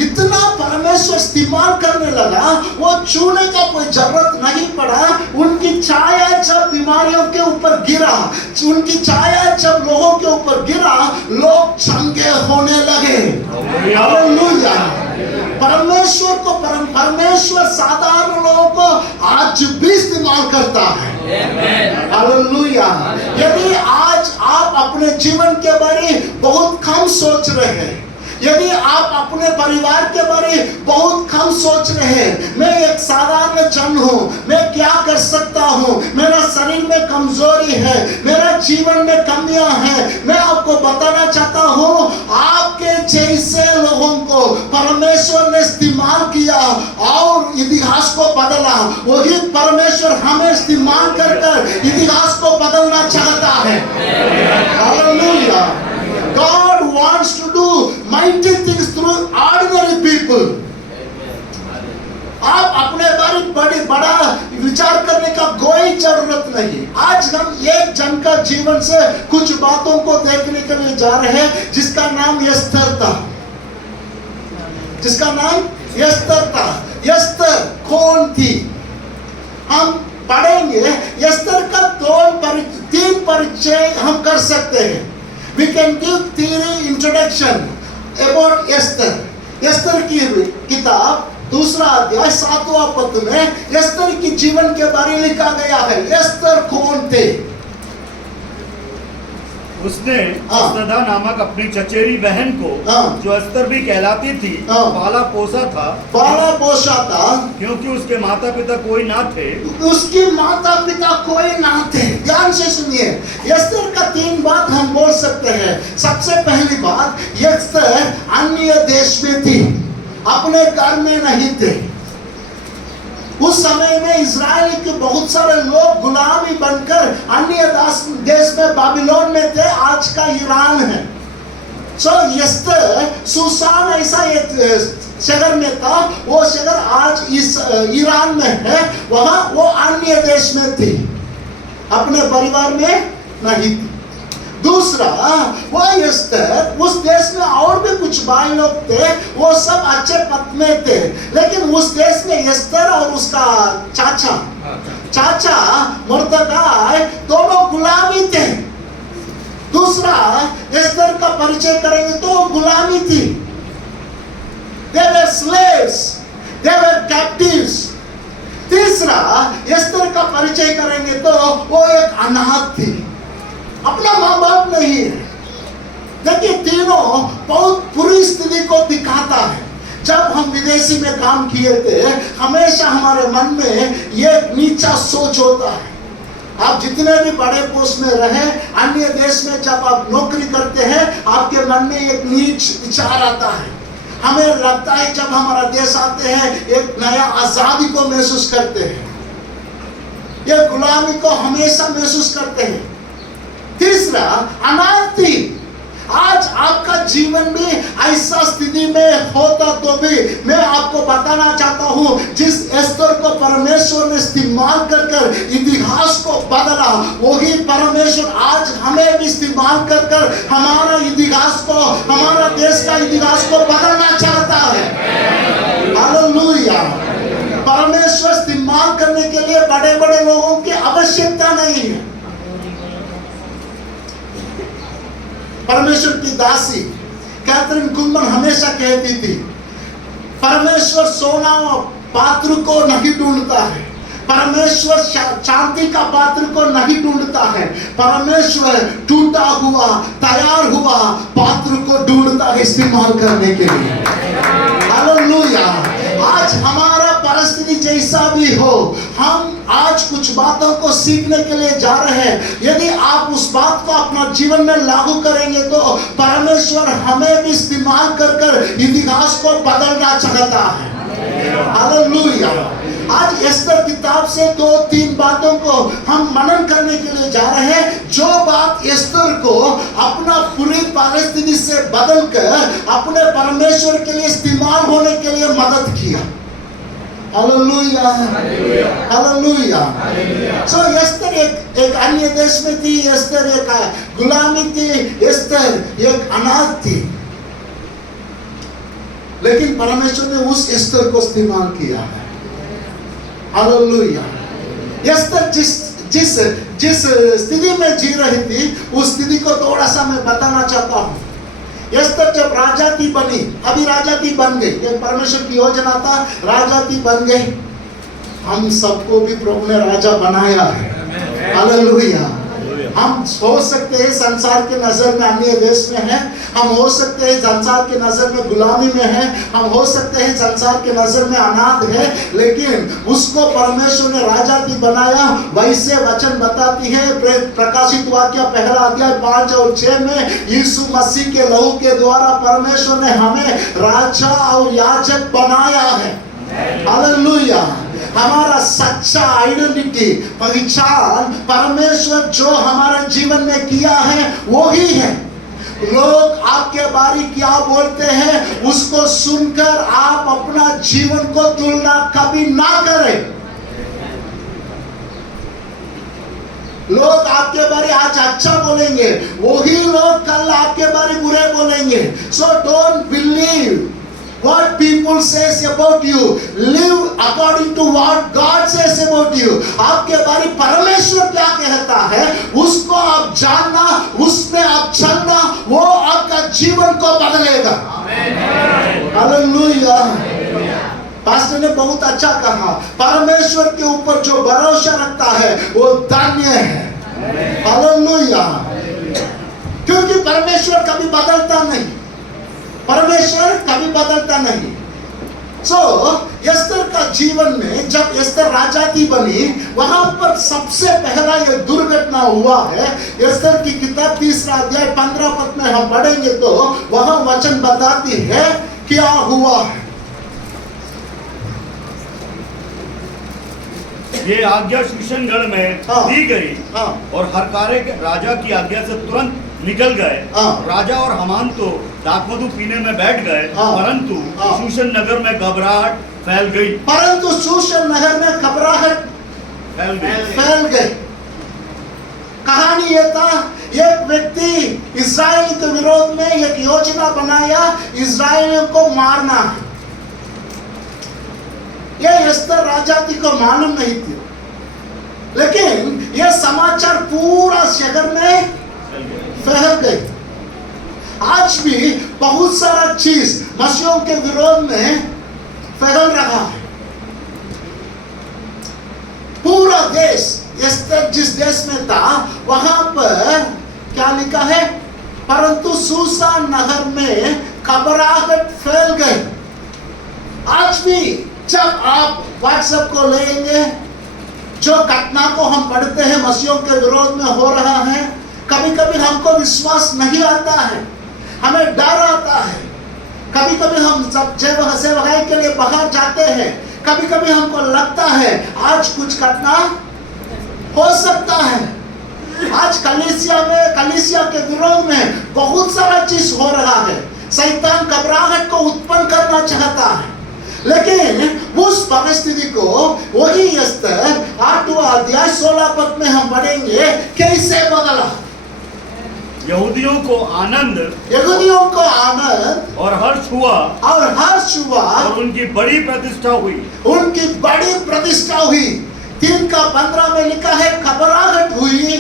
इतना परमेश्वर इस्तेमाल करने लगा, वो छूने का कोई जरूरत नहीं पड़ा. उनकी छाया जब बीमारियों के ऊपर गिरा, उनकी छाया जब लोगों के ऊपर गिरा, लोग चंगे होने लगे. हालेलुया. परमेश्वर साधारण लोगों को आज भी इस्तेमाल करता है. हालेलुया. यदि आज आप अपने जीवन के बारे बहुत कम सोच रहे हैं, यदि आप अपने परिवार के बारे बहुत कम सोच रहे हैं, मैं एक साधारण जन हूँ, मैं क्या कर सकता हूँ, मेरा शरीर में कमजोरी है, मेरा जीवन में कमियां हैं, मैं आपको बताना चाहता हूं, आपके जैसे लोगों को परमेश्वर ने इस्तेमाल किया और इतिहास को बदला। वही परमेश्वर हमें इस्तेमाल कर इतिहास को बदलना चाहता है। Hallelujah. God wants to do mighty things through ordinary people. आप अपने बारे में बड़ा विचार करने का कोई जरूरत नहीं। आज हम एक जन का जीवन से कुछ बातों को देखने के लिए जा रहे हैं, जिसका नाम एस्थर था। जिसका नाम एस्थर था। एस्थर कौन थी? हम पढ़ेंगे। एस्थर का तीन परिचय हम कर सकते हैं। We can give theory introduction about Esther. Esther की किताब 2 अध्याय 7वां पद में एस्थर की जीवन के बारे में लिखा गया है। एस्थर कौन थे? उसने अस्तेदा नामक अपनी चचेरी बहन को, जो एस्थर भी कहलाती थी, पाला पोसा था, क्योंकि उसके माता पिता कोई ना थे। उसके माता पिता कोई ना थे। ध्यान से सुनिए, एस्थर का 3 बात हम बोल सकते हैं। सबसे पहली बात, एस्थर अन्य देश में थी, अपने घर में नहीं थे। उस समय में इजराइल के बहुत सारे लोग गुलामी बनकर अन्य देश में बाबिलोन में थे, आज का ईरान है। सो एस्थर सुसान ऐसा एक शहर में था, वो शहर आज इस ईरान में है। वहां वो अन्य देश में थी, अपने परिवार में नहीं थी। दूसरा, वो एस्थर उस देश में और भी कुछ भाई लोग थे, वो सब अच्छे पद में थे, लेकिन उस देश में एस्थर और उसका चाचा मुर्दगाय दोनों गुलामी थे। दूसरा, एस्थर का परिचय करेंगे तो गुलामी थी। They were slaves, they were captives. तीसरा, एस्थर का परिचय करेंगे तो वो एक अनाथ थी, अपना माँ बाप नहीं है। देखिए, तीनों बहुत बुरी स्थिति को दिखाता है। जब हम विदेशी में काम किए थे, हमेशा हमारे मन में ये नीचा सोच होता है। आप जितने भी बड़े पोस्ट में रहे, अन्य देश में जब आप नौकरी करते हैं, आपके मन में एक नीच विचार आता है। हमें लगता है जब हमारा देश आते हैं, एक नया आजादी को महसूस करते हैं, ये गुलामी को हमेशा महसूस करते हैं। तीसरा, अनाथी। आज आपका जीवन भी ऐसा स्थिति में होता तो भी मैं आपको बताना चाहता हूं, जिस एस्थर को परमेश्वर ने इस्तेमाल कर इतिहास को बदला, वही परमेश्वर आज हमें भी इस्तेमाल कर हमारा इतिहास को, हमारा देश का इतिहास को बदलना चाहता है। हालेलुया। परमेश्वर इस्तेमाल करने के लिए बड़े बड़े लोगों की आवश्यकता नहीं है। परमेश्वर की दासी कैथरीन कुलमन हमेशा कहती थी, परमेश्वर सोना पात्र को नहीं ढूंढता है, परमेश्वर चांदी का पात्र को नहीं ढूंढता है, परमेश्वर टूटा हुआ, तैयार हुआ पात्र को ढूंढता है इस्तेमाल करने के लिए। हालेलुया। आज हमारा परिस्थिति जैसा भी हो, हम आज कुछ बातों को सीखने के लिए जा रहे हैं। यदि आप उस बात को अपना जीवन में लागू करेंगे तो परमेश्वर हमें भी इस्तेमाल कर इतिहास को बदलना चाहता है। हालेलुया। आज एस्थर किताब से 2-3 बातों को हम मनन करने के लिए जा रहे हैं, जो बात एस्थर को अपना पूरी परिस्थिति से बदलकर अपने परमेश्वर के लिए इस्तेमाल होने के लिए मदद किया। Hallelujah, hallelujah. सो एस्थर एक अन्य देश में थी, एस्थर एक गुलामी थी, एस्थर एक अनाथ थी, लेकिन परमेश्वर ने उस एस्थर को इस्तेमाल किया है। हालेलुया। एस्थर जिस स्थिति में जी रही थी, उस स्थिति को थोड़ा सा मैं बताना चाहता हूँ। एस्थर जब राजा की बनी, अभी राजा की बन गई, एक परमेश्वर की योजना था, राजा की बन गई। हम सबको भी प्रभु ने राजा बनाया है। हालेलुया। हम हो सकते हैं संसार के नजर में अन्य देश में हैं, हम हो सकते हैं संसार के नजर में गुलामी में हैं, हम हो सकते हैं संसार के नजर में अनाथ है, लेकिन उसको परमेश्वर ने राजाति बनाया। वैसे वचन बताती है प्रकाशित वाक्य पहला अध्याय 5 और 6 में, यीशु मसीह के लहू के द्वारा परमेश्वर ने हमें राजा और याजक बनाया है। हालेलुया। हमारा सच्चा आइडेंटिटी, पहचान परमेश्वर जो हमारे जीवन में किया है वो ही है। लोग आपके बारे क्या बोलते हैं उसको सुनकर आप अपना जीवन को तुलना कभी ना करें। लोग आपके बारे आज अच्छा बोलेंगे, वही लोग कल आपके बारे बुरे बोलेंगे। So don't believe what people says about you, live according to what God says about you। आपके बारे परमेश्वर क्या कहता है उसको आप जानना, उसमें आप चलना, वो आपका जीवन को बदलेगा। हालेलुया। पास्टर ने बहुत अच्छा कहा, परमेश्वर के ऊपर जो भरोसा रखता है वो धन्य है। हालेलुया। क्योंकि परमेश्वर कभी बदलता नहीं, परमेश्वर कभी बदलता नहीं। एस्तर का जीवन में जब एस्तर राजाती बनी, वहां पर सबसे पहला यह दुर्घटना हुआ है। एस्तर की किताब 3 अध्याय 15 पद में हम पढ़ेंगे तो वहां वचन बताती है क्या हुआ है। ये आज्ञा शूशनगढ़ में दी गई और हरकारे के राजा की आज्ञा से तुरंत निकल गए। राजा और हामान तो दाखमधु पीने में बैठ गए, परंतु शूशन नगर में घबराहट फैल गई। परंतु शूशन नगर में घबराहट फैल गई। कहानी ये था, एक व्यक्ति इस्राएल के विरोध में एक योजना बनाया, इस्राएलियों को मारना है। यह एस्तर राजाती को मालूम नहीं थी, लेकिन यह समाचार पूरा शहर में फैल गई। आज भी बहुत सारा चीज मसीहों के विरोध में फैल रहा है। पूरा देश एस्तर जिस देश में था वहां पर क्या लिखा है, परंतु सूसान नगर में घबराहट फैल गई। आज भी जब आप व्हाट्सएप को लेंगे, जो घटना को हम पढ़ते हैं मसीहों के विरोध में हो रहा है, कभी कभी हमको विश्वास नहीं आता है, हमें डर आता है। कभी कभी हम सब सेवकाई के लिए बाहर जाते हैं, कभी कभी हमको लगता है आज कुछ घटना हो सकता है। आज कलीसिया के विरोध में बहुत सारा चीज हो रहा है। शैतान घबराहट को उत्पन्न करना चाहता है, लेकिन उस परिस्थिति को वही एस्तर 8वां अध्याय 16 पद में हम पढ़ेंगे कैसे बदला। यहूदियों को आनंद और हर्ष हुआ और उनकी बड़ी प्रतिष्ठा हुई। 3:15 में लिखा है घबराहट हुई।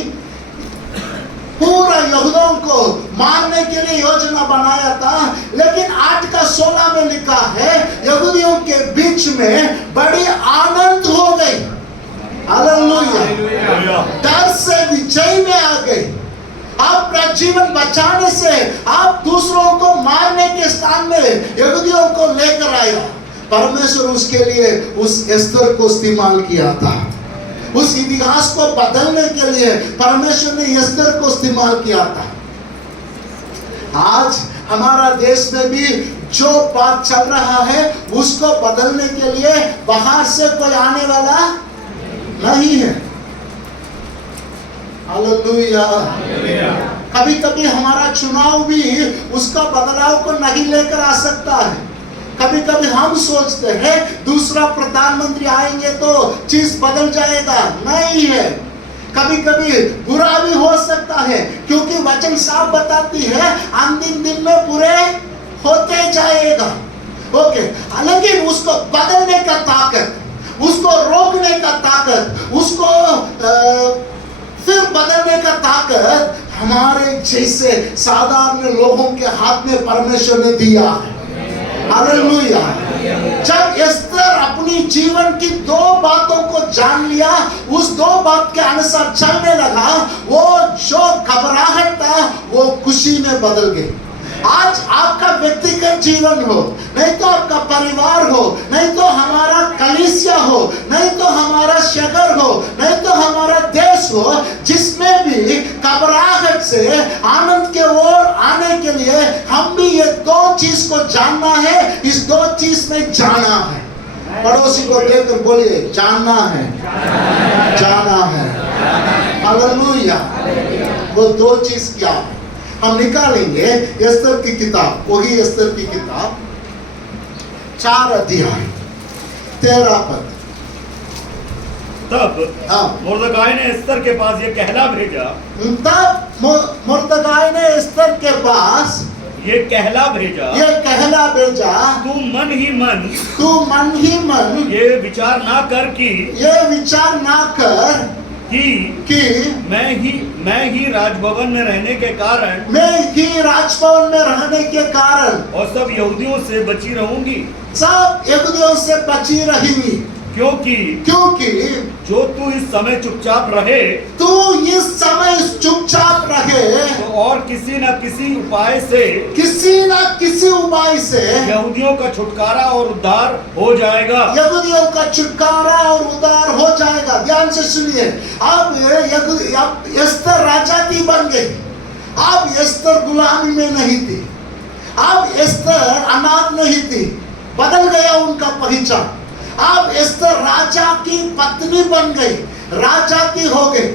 पूरा यहूदियों को मारने के लिए योजना बनाया था, लेकिन 8:16 में लिखा है यहूदियों के बीच में बड़ी आनंद हो गई। हालेलुया। डर से विजय में आ गई। आपका जीवन बचाने से आप दूसरों को मारने के स्थान में यहूदियों को लेकर आया। परमेश्वर उसके लिए उस एस्तर को इस्तेमाल किया था। उस इतिहास को बदलने के लिए परमेश्वर ने एस्तर को इस्तेमाल किया था। आज हमारा देश में भी जो बात चल रहा है उसको बदलने के लिए बाहर से कोई आने वाला नहीं है। हालेलुया। कभी कभी हमारा चुनाव भी उसका बदलाव को नहीं लेकर आ सकता है। कभी कभी हम सोचते हैं दूसरा प्रधानमंत्री आएंगे तो चीज बदल जाएगा, नहीं है। कभी कभी बुरा भी हो सकता है, क्योंकि वचन साफ बताती है अंतिम दिन में बुरे होते जाएगा। ओके, लेकिन उसको बदलने का ताकत, उसको रोकने का ताकत, उसको फिर बदलने का ताकत हमारे जैसे साधारण लोगों के हाथ में परमेश्वर ने दिया है। हालेलुया। जब एस्तर अपनी जीवन की 2 बातों को जान लिया, उस 2 बात के अनुसार चलने लगा, वो जो घबराहट था वो खुशी में बदल गई। आज आपका व्यक्तिगत जीवन हो, नहीं तो आपका परिवार हो, नहीं तो हमारा कलीसिया हो, नहीं तो हमारा शहर हो, नहीं तो हमारा देश हो, जिसमें भी घबराहट से आनंद के ओर आने के लिए हम भी ये दो चीज को जानना है, इस दो चीज में जाना है। पड़ोसी को देखकर बोलिए, जानना है, जाना है। हालेलुया। वो दो चीज क्या है? हम निकालेंगे एस्तर की किताब, वही एस्तर की किताब 4 अध्याय 13 पद। तब मुर्दगाय ने एस्तर के पास ये कहला भेजा, तब मुर्दगाय ने एस्तर के पास ये कहला भेजा, तू मन ही मन ये विचार ना कर कि मैं ही राजभवन में रहने के कारण और सब यहूदियों से बची रहूंगी, क्योंकि जो तू इस समय चुपचाप रहे, तो और किसी न किसी उपाय से यहूदियों का छुटकारा और उद्धार हो जाएगा। ध्यान से सुनिए। अब एस्तर राजा की बन गई। अब एस्तर गुलामी में नहीं थी, अब एस्तर अनाथ नहीं थी, बदल गया उनका पहचान। अब एस्तर राजा की पत्नी बन गई, राजा की हो गई।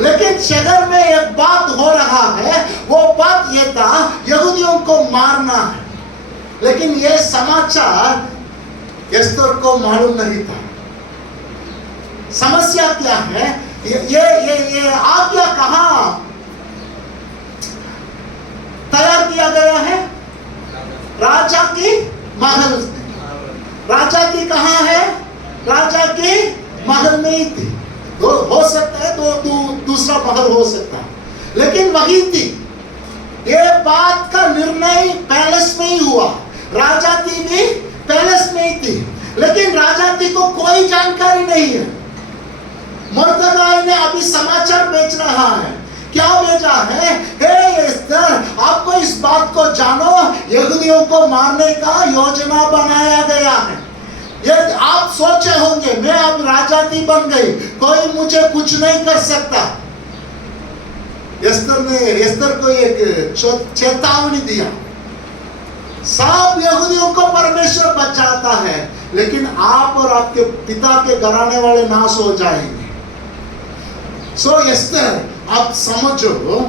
लेकिन शहर में एक बात हो रहा है, वो बात ये था यहूदियों को मारना है। लेकिन ये समाचार एस्तर को मालूम नहीं था। समस्या क्या है? ये आज्ञा कहाँ तैयार किया गया है? राजा की महल में। राजा की कहाँ है? राजा की महल में ही थी। हो सकता है दूसरा महल हो सकता है, लेकिन वही थी। ये बात का निर्णय पैलेस में ही हुआ। राजा की भी पैलेस में ही थी, लेकिन राजा की को कोई जानकारी नहीं है। मुर्दगाय ने अभी समाचार बेच रहा है। क्या भेजा है? हे एस्तर, आपको इस बात को जानो, यहूदियों को मारने का योजना बनाया गया है। ये आप सोचे होंगे, मैं अब राजा की बन गई, कोई मुझे कुछ नहीं कर सकता। एस्तर को एक चेतावनी दिया। सब यहूदियों को परमेश्वर बचाता है, लेकिन आप और आपके पिता के घराने वाले नाश हो जाएंगे। सो एस्तर, आप समझो,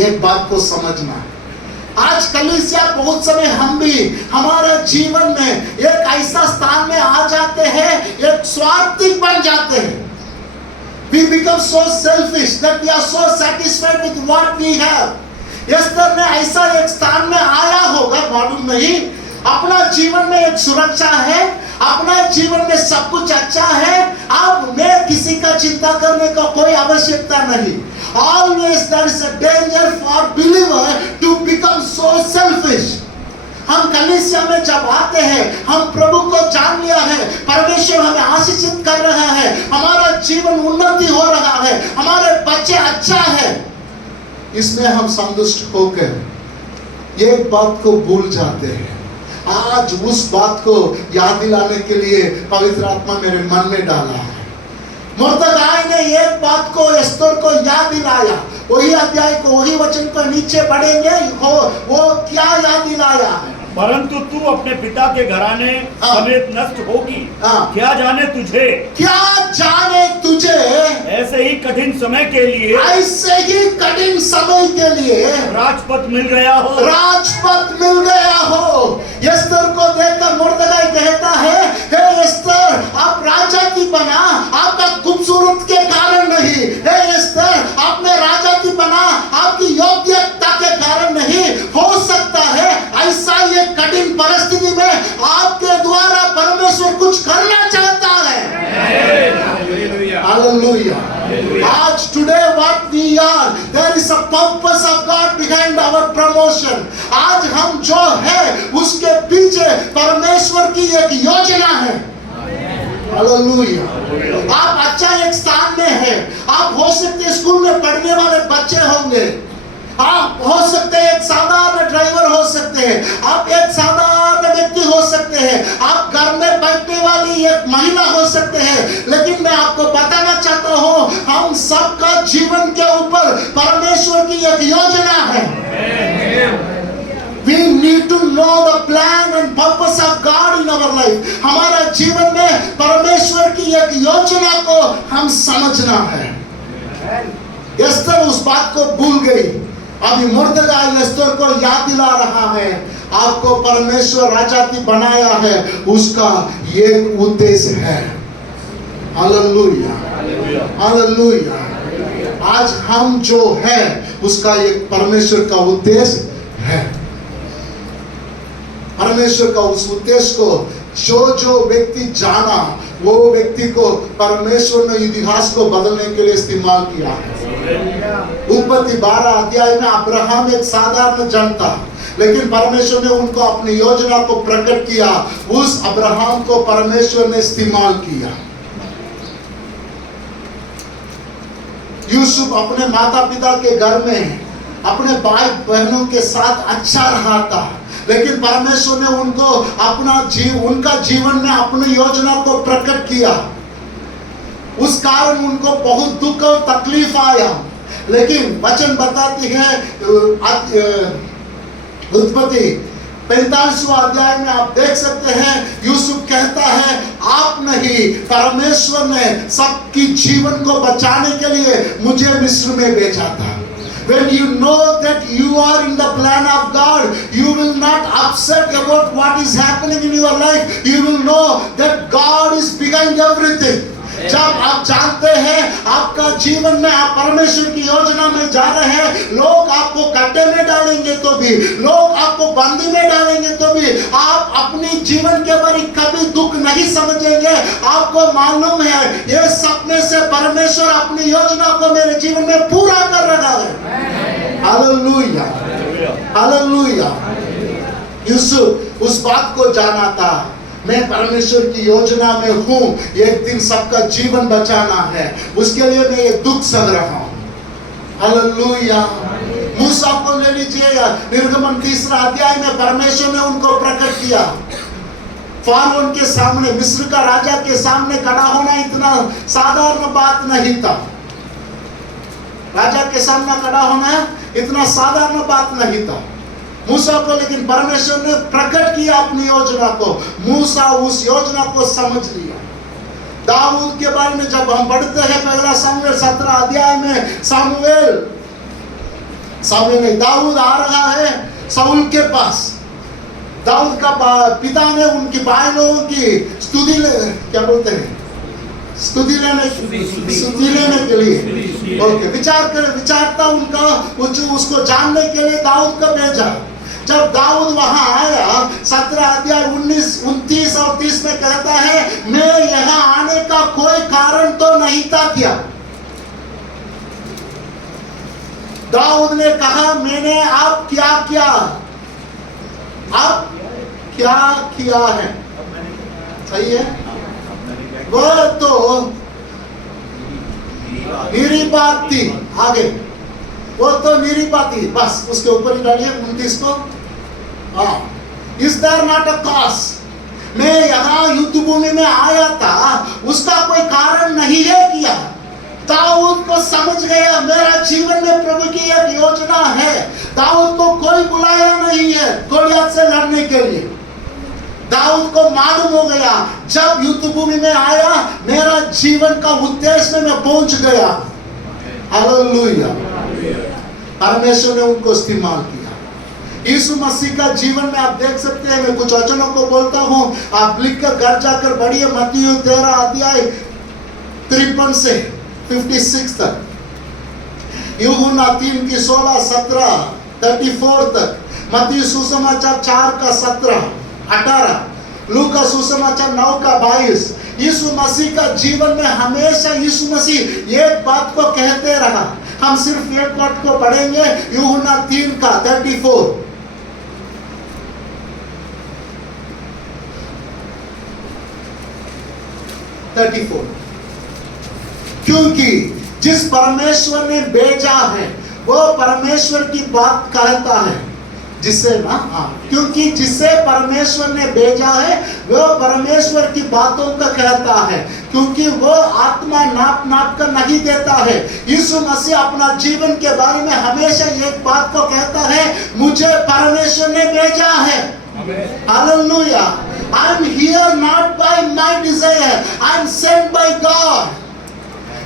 एक बात को समझना है। आज कलीसिया बहुत समय हम भी हमारे जीवन में एक ऐसा स्थान में आ जाते हैं, एक स्वार्थी बन जाते हैं। We become so selfish that we are so satisfied with what we have. Esther ने ऐसा एक स्थान में आया होगा, मालूम नहीं। अपना जीवन में एक सुरक्षा है, अपना जीवन में सब कुछ अच्छा है। अब मैं किसी का चिंता करने का कोई आवश्यकता नहीं। Always there is a danger for believer to become so selfish. हम कलीसिया में जब आते हैं, हम प्रभु को जान लिया है, परमेश्वर हमें आशीषित कर रहा है, हमारा जीवन उन्नति हो रहा है, हमारे बच्चे अच्छा है, इसमें हम संतुष्ट होकर एक बात को भूल जाते हैं। आज उस बात को याद दिलाने के लिए पवित्र आत्मा मेरे मन में डाला है। मुर्दगाय ने एक बात को एस्तर को याद दिलाया। वही अध्याय को, वही वचन पर नीचे बढ़ेंगे, वो क्या याद दिलाया है? परंतु तू अपने पिता के घराने समेत नष्ट होगी। क्या जाने तुझे ऐसे ही कठिन समय के लिए राजपद मिल गया हो। एस्तर को देखकर मुर्दगाय कहता है, हे एस्तर, आप राजा की बना आपका खूबसूरत के कारण नहीं। हे एस्तर, आपने राजा की बना आपकी योग्यता के कारण नहीं। हो सकता है ऐसा ये कठिन परिस्थिति में आपके द्वारा परमेश्वर कुछ करना चाहता है। हालेलुया। आज today what we are, there is a purpose of God behind our promotion. आज हम जो है उसके पीछे परमेश्वर की एक योजना है। हालेलुया। आप अच्छा एक स्थान में हैं। आप हो सकते स्कूल में पढ़ने वाले बच्चे होंगे, आप हो सकते हैं एक साधारण ड्राइवर हो सकते हैं, आप एक साधारण व्यक्ति हो सकते हैं, आप घर में बैठने वाली एक महिला हो सकते हैं, लेकिन मैं आपको बताना चाहता हूं, हम सबका जीवन के ऊपर परमेश्वर की एक योजना है। We need to know the plan and purpose of God in our life. हमारा जीवन में परमेश्वर की एक योजना को हम समझना है। एस्तर उस बात को भूल गई। अभी मुर्दगाई एस्तर को याद दिला रहा है, आपको परमेश्वर राजाति बनाया है, उसका एक उद्देश्य है। Hallelujah, hallelujah. आज हम जो है उसका एक परमेश्वर का उद्देश्य है। परमेश्वर का उस उद्देश्य को जो व्यक्ति जाना, वो व्यक्ति को परमेश्वर ने इतिहास को बदलने के लिए इस्तेमाल किया है। उत्पत्ति 12 अध्याय में अब्राहम एक साधारण जन था, लेकिन परमेश्वर ने उनको अपनी योजना को प्रकट किया। उस अब्राहम को परमेश्वर ने इस्तेमाल किया। यूसुफ अपने माता पिता के घर में अपने भाई बहनों के साथ अच्छा रहा था, लेकिन परमेश्वर ने उनको उनका जीवन में अपनी योजना को प्रकट किया। उस कारण उनको बहुत दुख और तकलीफ आया, लेकिन वचन बताती है उत्पत्ति 45वां अध्याय में आप देख सकते हैं, यूसुफ कहता है, आप नहीं, परमेश्वर ने सबकी जीवन को बचाने के लिए मुझे मिस्र में भेजा था। When you know that you are in the plan of God, you will not upset about what is happening in your life. You will know that God is behind everything. जब आप जानते हैं आपका जीवन में आप परमेश्वर की योजना में जा रहे हैं, लोग आपको कट्टे में डालेंगे तो भी, लोग आपको बंदी में डालेंगे तो भी, आप अपनी जीवन के बारे में कभी दुख नहीं समझेंगे। आपको मालूम है ये सपने से परमेश्वर अपनी योजना को मेरे जीवन में पूरा कर रहा है। Hallelujah, hallelujah. यूसुफ उस बात को जाना था, मैं परमेश्वर की योजना में हूँ, एक दिन सबका जीवन बचाना है, उसके लिए मैं ये दुख सह रहा हूँ। हालेलुया। मूसा को ले लीजिए, निर्गमन 3 अध्याय में परमेश्वर ने उनको प्रकट किया। फारोन के सामने, मिस्र का राजा के सामने खड़ा होना इतना साधारण बात नहीं था। राजा के सामने खड़ा होना इतना साधारण बात नहीं था मूसा को, लेकिन परमेश्वर ने प्रकट किया अपनी योजना को। मूसा उस योजना को समझ लिया। दाऊद के बारे में जब हम पढ़ते हैं, पहला शमूएल 17 अध्याय में, सामुएल नहीं, दाऊद आ रहा है शाऊल के पास। दाऊद का पिता ने उनकी भाई लोगों की स्तुति लेने के लिए ओके विचारता उनका उसको जानने के लिए दाऊद को भेजा। जब दाऊद वहां आया, 17 अध्याय 29 और 30 में कहता है, मैं यहाँ आने का कोई कारण तो नहीं था क्या? दाऊद ने कहा, मैंने अब क्या किया? अब क्या किया है? सही है, वो तो निरी बात थी। आगे वो तो निरी बात थी, बस उसके ऊपर ही डालिए 29 को। Is there not a cause? मैं यहाँ युद्ध भूमि में आया था, उसका कोई कारण नहीं है किया। दाऊद को समझ गया मेरा जीवन में प्रभु की एक योजना है। दाऊद को कोई बुलाया नहीं है गोलियत से लड़ने के लिए। दाऊद को मालूम हो गया, जब युद्ध भूमि में आया, मेरा जीवन का उद्देश्य में मैं पहुंच गया। हालेलुया। परमेश्वर ने उनको इस्तेमाल किया। यीशु मसीह का जीवन में आप देख सकते हैं, मैं कुछ वचनों को बोलता हूं, आप लिखकर घर जाकर पढ़िए। मत्ती 13 अध्याय 53 से 56 तक, यूहन्ना 3 की 16, 17, 34 तक, मत्ती सुसमाचार 4 का 17, 18, लूका सुसमाचार 9 का 22। यीशु मसीह का जीवन में हमेशा यीशु मसीह एक बात को कहते रहा। हम सिर्फ एक बात को पढ़ेंगे, यूहन्ना 3 का 34। 34। क्योंकि जिस परमेश्वर ने भेजा है वो परमेश्वर की बात कहता है, जिससे ना क्योंकि जिसे परमेश्वर ने भेजा है वो परमेश्वर की बातों का कहता है, क्योंकि वो आत्मा नाप नाप कर नहीं देता है। यीशु मसीह अपना जीवन के बारे में हमेशा एक बात को कहता है, मुझे परमेश्वर ने भेजा है। Hallelujah. I am here not by my desire, I am sent by God।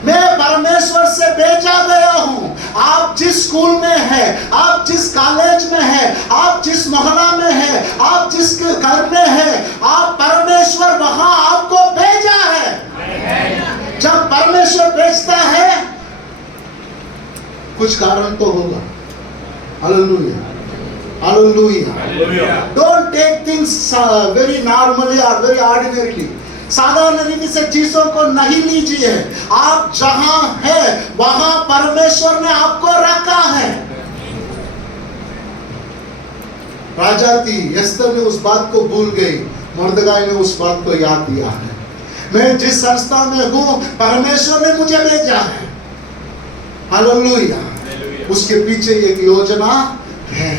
मैं परमेश्वर से भेजा गया हूँ। आप जिस स्कूल में है, आप जिस कॉलेज में है, आप जिस मोहल्ला में है, आप जिस घर में है, आप परमेश्वर वहां आपको भेजा है। जब परमेश्वर भेजता है कुछ कारण तो होगा। Hallelujah, hallelujah. Don't take things very normally or very ordinarily। साधारण रीति से चीजों को नहीं लीजिए। आप जहां है वहां परमेश्वर ने आपको रखा है। राजा थी एस्तर ने उस बात को भूल गई, मुर्दगाई ने उस बात को याद दिया है। मैं जिस संस्था में हूं परमेश्वर ने मुझे भेजा है। हालेलुया। उसके पीछे एक योजना है।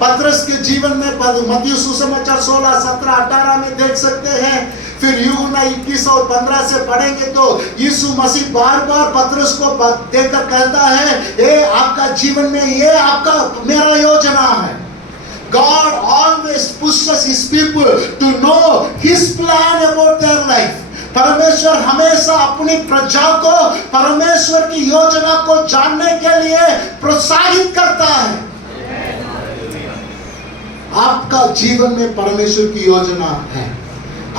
पतरस के जीवन में मत्ती सुसमाचार 16, 17, 18 में देख सकते हैं। फिर यूहन्ना 21 और 15 से पढ़ेंगे तो यीशु मसीह बार बार पतरस को देखकर कहता है, ये आपका जीवन में ये आपका मेरा योजना है। God always pushes his people to know his plan about their life। परमेश्वर हमेशा अपनी प्रजा को परमेश्वर की योजना को जानने के लिए प्रोत्साहित करता है। आपका जीवन में परमेश्वर की योजना है।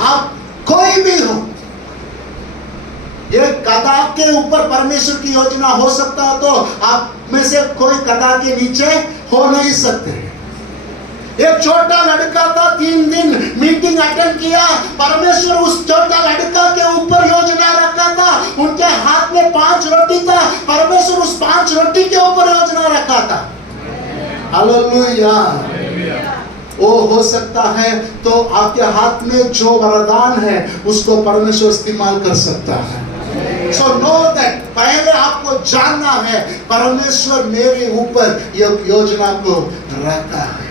आप कोई भी हो, ये गधा के ऊपर परमेश्वर की योजना हो सकता है तो आप में से कोई गधा के नीचे हो नहीं सकते। एक छोटा लड़का था, 3 दिन मीटिंग अटेंड किया। परमेश्वर उस छोटा लड़का के ऊपर योजना रखा था। उनके हाथ में 5 रोटी था, परमेश्वर उस 5 रोटी के ऊपर योजना रखा था। हालेलुया। वो हो सकता है तो आपके हाथ में जो वरदान है उसको परमेश्वर इस्तेमाल कर सकता है। सो नो दैट, पहले आपको जानना है परमेश्वर मेरे ऊपर एक योजना को रखा है।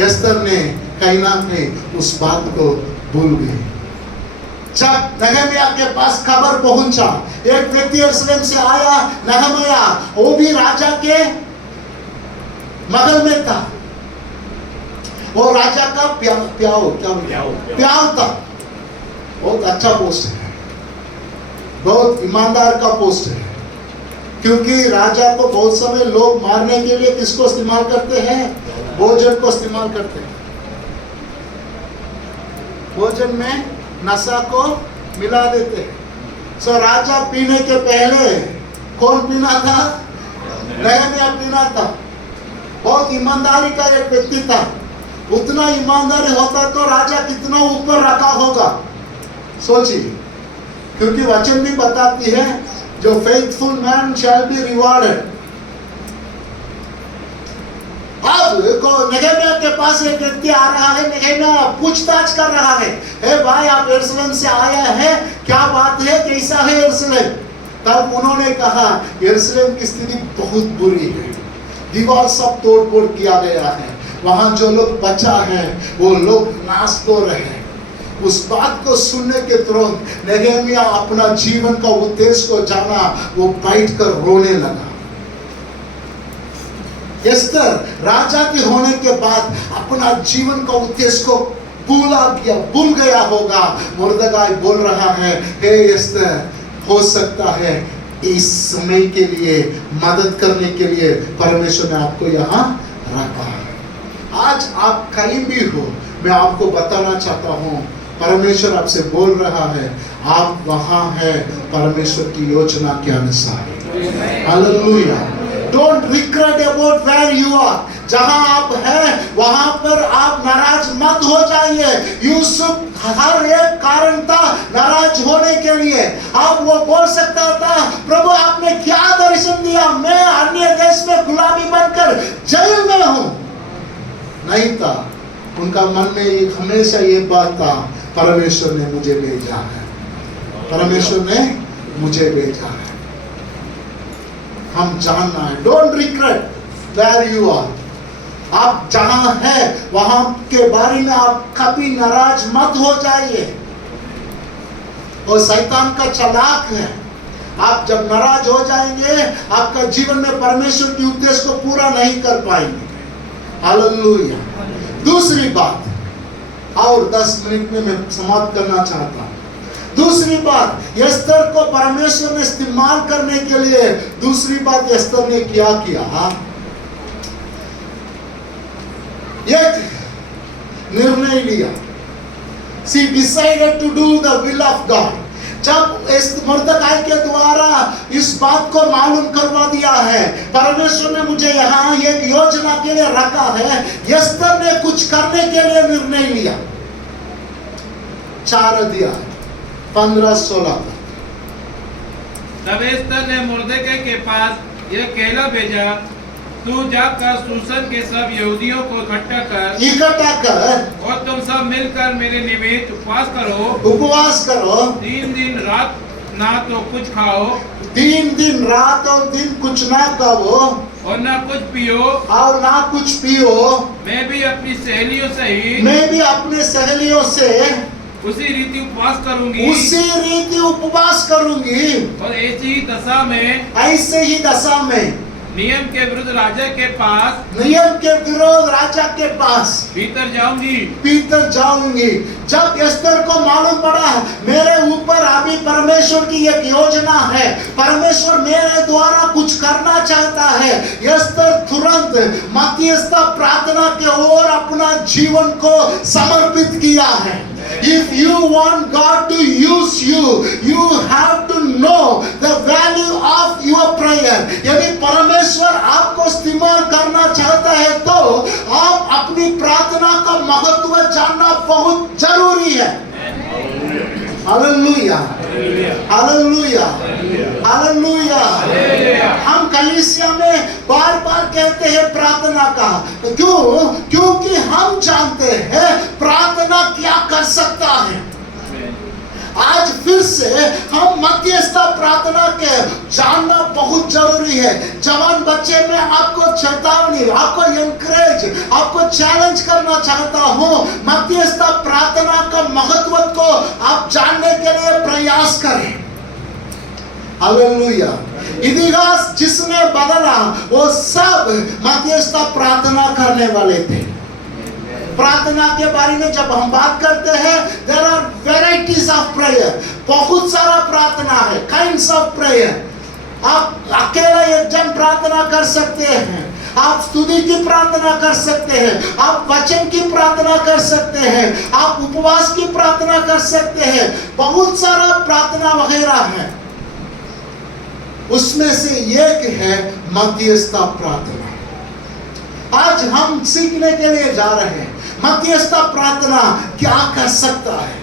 एस्तर ने कहीं ना कहीं उस बात को भूल गई। जब नहम्याह के पास खबर पहुंचा, एक व्यक्ति यरूशलेम से आया, नहम्याह, वो भी राजा के महल में था। वो राजा का प्याव था। बहुत अच्छा पोस्ट है, बहुत ईमानदार का पोस्ट है। क्योंकि राजा को बहुत समय लोग मारने के लिए किसको इस्तेमाल करते हैं? भोजन को इस्तेमाल करते हैं। भोजन में नशा को मिला देते हैं। सो राजा पीने के पहले कौन पीना था? नहम्याह पीना था। बहुत ईमानदारी का एक व्यक्ति था। उतना ईमानदारी होता तो राजा कितना ऊपर रखा होगा, सोचिए। क्योंकि वचन भी बताती है, जो faithful man shall be rewarded. अब नहम्याह के पास एक व्यक्ति आ रहा है। नहम्याह पूछताछ कर रहा है, हे भाई आप यरूशलेम से आया है, क्या बात है, कैसा है यरूशलेम? तब उन्होंने कहा, यरूशलेम की स्थिति बहुत बुरी है, दीवार सब तोड़ फोड़ किया गया है, वहां जो लोग बचा है वो लोग नाश हो रहे हैं। उस बात को सुनने के तुरंत नहम्याह अपना जीवन का उद्देश्य को जाना, वो बैठ कर रोने लगा। एस्तर राजा के होने के बाद अपना जीवन का उद्देश्य को भूल गया होगा। मुर्दगाई बोल रहा है, हे एस्तर, हो सकता है इस समय के लिए मदद करने के लिए परमेश्वर ने आपको यहाँ रखा है। आज आप कहीं भी हो, मैं आपको बताना चाहता हूँ, परमेश्वर आपसे बोल रहा है, आप वहां हैं परमेश्वर की योजना के अनुसार। Hallelujah. Don't regret about where you are. जहां आप हैं वहां पर आप नाराज मत हो जाइए। यूसुफ हर एक कारण था नाराज होने के लिए। अब वो बोल सकता था, प्रभु आपने क्या दर्शन दिया, मैं अन्य देश में गुलामी बनकर जेल में हूं। नहीं था, उनका मन में हमेशा ये बात था, परमेश्वर ने मुझे भेजा है। परमेश्वर ने मुझे भेजा है। हम जानना है, don't regret where you are. आप जहां है वहां के बारे में आप कभी नाराज मत हो जाइए। और शैतान का चालाक है, आप जब नाराज हो जाएंगे आपका जीवन में परमेश्वर के उद्देश्य को पूरा नहीं कर पाएंगे। हालेलुया। दूसरी बात, और 10 मिनट में मैं समाप्त करना चाहता हूं। दूसरी बात, एस्तर को परमेश्वर ने इस्तेमाल करने के लिए दूसरी बात एस्तर ने क्या किया, एक निर्णय लिया। She decided to do the will of God. जब मुर्दकाई के द्वारा इस बात को मालूम करवा दिया है, परमेश्वर ने मुझे यहाँ एक योजना के लिए रखा है, एस्तर ने कुछ करने के लिए निर्णय लिया। 4 अध्याय 15-16। तब एस्तर ने मुर्दकाई के पास यह कहला भेजा, तू जाकर सूसन के सब यहूदियों को इकट्ठा कर और तुम सब मिलकर मेरे निमित्त उपवास करो। 3 दिन रात ना तो कुछ खाओ, 3 दिन रात और दिन कुछ ना खाओ और ना कुछ पियो। मैं भी अपनी सहेलियों से उसी रीति उपवास करूंगी। और ऐसे ही दशा में नियम के विरुद्ध राजा के पास भीतर जाऊंगी। जब एस्तर को मालूम पड़ा मेरे ऊपर अभी परमेश्वर की एक योजना है, परमेश्वर मेरे द्वारा कुछ करना चाहता है, एस्तर तुरंत मध्यस्थता प्रार्थना के ओर अपना जीवन को समर्पित किया है। If you want God to use you, you have to know the value of your prayer. यदि परमेश्वर आपको इस्तेमाल करना चाहता है तो आप अपनी प्रार्थना का महत्व जानना बहुत जरूरी है। Hallelujah, hallelujah, hallelujah. हम कलीसिया में बार बार कहते हैं प्रार्थना का, क्योंकि हम जानते हैं प्रार्थना क्या कर सकता है। आज फिर से हम मध्यस्थता प्रार्थना के जानना बहुत जरूरी है। जवान बच्चे में आपको चेतावनी, आपको एनकरेज, आपको चैलेंज करना चाहता हूँ, मध्यस्थता प्रार्थना का महत्व को आप जानने के लिए प्रयास करें। हालेलुया। इतिहास जिसने बदला वो सब मध्यस्थता प्रार्थना करने वाले थे। प्रार्थना के बारे में जब हम बात करते हैं, there are varieties of prayer, बहुत सारा प्रार्थना है, kinds of prayer। आप अकेला एक जन प्रार्थना कर सकते हैं, आप स्तुति की प्रार्थना कर सकते हैं, आप वचन की प्रार्थना कर सकते हैं, आप उपवास की प्रार्थना कर सकते हैं, बहुत सारा प्रार्थना वगैरह है। उसमें से एक है मध्यस्थता प्रार्थना। आज हम सीखने के लिए जा रहे हैं मध्यस्थता प्रार्थना क्या कर सकता है।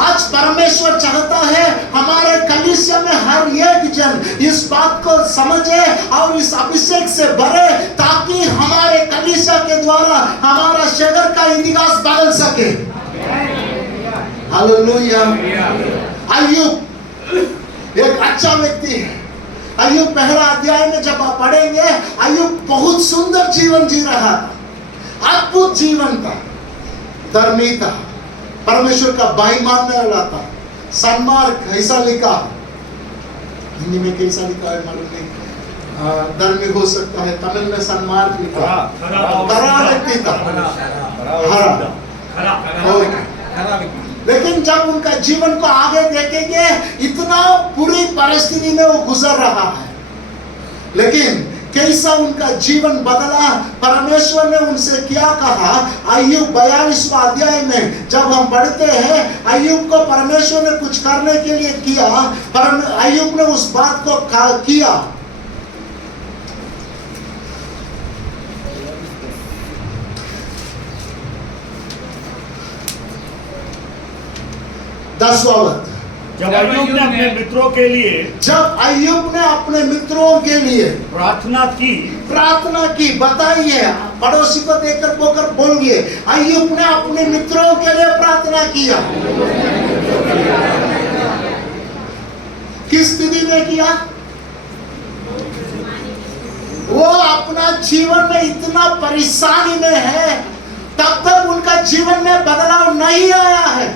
आज परमेश्वर चाहता है हमारे कलीसिया में हर एक जन इस बात को समझे और इस अभिषेक से भरे, ताकि हमारे कलीसिया के द्वारा हमारा शहर का इतिहास बदल सके। हालेलुया। अय्यूब एक अच्छा व्यक्ति है। अय्यूब 1 अध्याय में जब आप पढ़ेंगे, अय्यूब बहुत सुंदर जीवन जी रहा था, अद्भुत जीवन था, धर्मी था, परमेश्वर का भाई मानने वाला था, सन्मार्ग ऐसा लिखा, हिंदी में कैसा लिखा है मालूम नहीं, धर्मी हो सकता है, तमिल में सन्मार्ग लिखा, खरा व्यक्ति था, लेकिन जब उनका जीवन को आगे देखेंगे, इतना बुरी परिस्थिति में वो गुजर रहा है, लेकिन कैसा उनका जीवन बदला। परमेश्वर ने उनसे क्या कहा, अय्यूब 42वां अध्याय में जब हम पढ़ते हैं, अय्यूब को परमेश्वर ने कुछ करने के लिए किया, अय्यूब ने उस बात को किया। जब अय्यूब ने अपने मित्रों के लिए प्रार्थना की, बताइए, पड़ोसी को देखकर बोकर बोलिए, अय्यूब ने अपने मित्रों के लिए प्रार्थना किया। किस स्थिति में किया? वो अपना जीवन में इतना परेशानी में है, तब तक उनका जीवन में बदलाव नहीं आया है।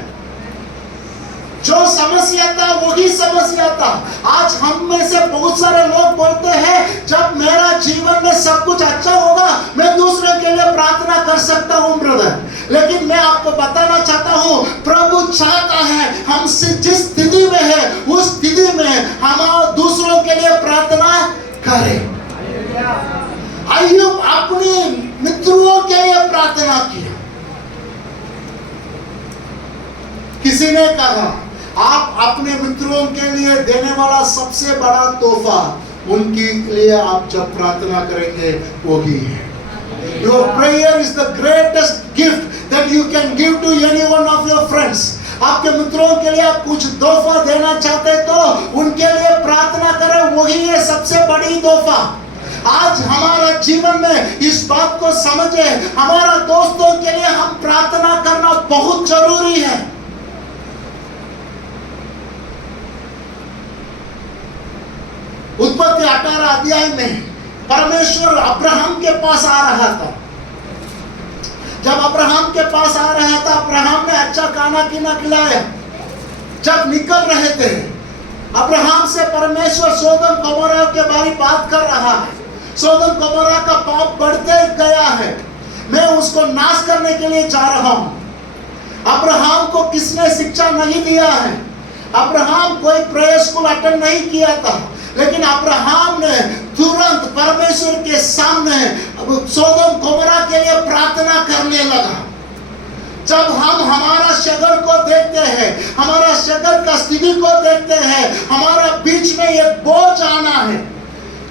जो समस्या था वही समस्या था। आज हम में से बहुत सारे लोग बोलते हैं जब मेरा जीवन में सब कुछ अच्छा होगा मैं दूसरे के लिए प्रार्थना कर सकता हूं ब्रदर। लेकिन मैं आपको बताना चाहता हूं प्रभु चाहता है हम जिस स्थिति में है उस स्थिति में हम दूसरों के लिए प्रार्थना करें। अय्यूब अपने मित्रों के लिए प्रार्थना किया। किसी ने कहा आप अपने मित्रों के लिए देने वाला सबसे बड़ा तोहफा उनके लिए आप जब प्रार्थना करेंगे वो ही है। Your prayer is the greatest gift that you can give to any one of your friends. आपके मित्रों के लिए आप कुछ तोहफा देना चाहते तो उनके लिए प्रार्थना करें, वही है सबसे बड़ी तोहफा। आज हमारा जीवन में इस बात को समझे, हमारा दोस्तों के लिए हम प्रार्थना करना बहुत जरूरी है। उत्पत्ति 18 अध्याय में परमेश्वर अब्राहम के पास आ रहा था। जब अब्राहम के पास आ रहा था, अब्राहम ने अच्छा खाना पीना खिलाया। जब निकल रहे थे अब्राहम से परमेश्वर सोदम गमोरा के बारे में बात कर रहा है। सोदम गमोरा का पाप बढ़ते गया है, मैं उसको नाश करने के लिए जा रहा हूं। अब्राहम को किसने शिक्षा नहीं दिया है? अब्राहम कोई प्रेयर स्कूल अटेंड नहीं किया था, लेकिन अब्राहम ने तुरंत परमेश्वर के सामने सोदम गोमोरा के लिए प्रार्थना करने लगा। जब हम हमारा शहर को देखते हैं, हमारा शहर का स्थिति को देखते हैं, हमारा बीच में एक बोझ आना है।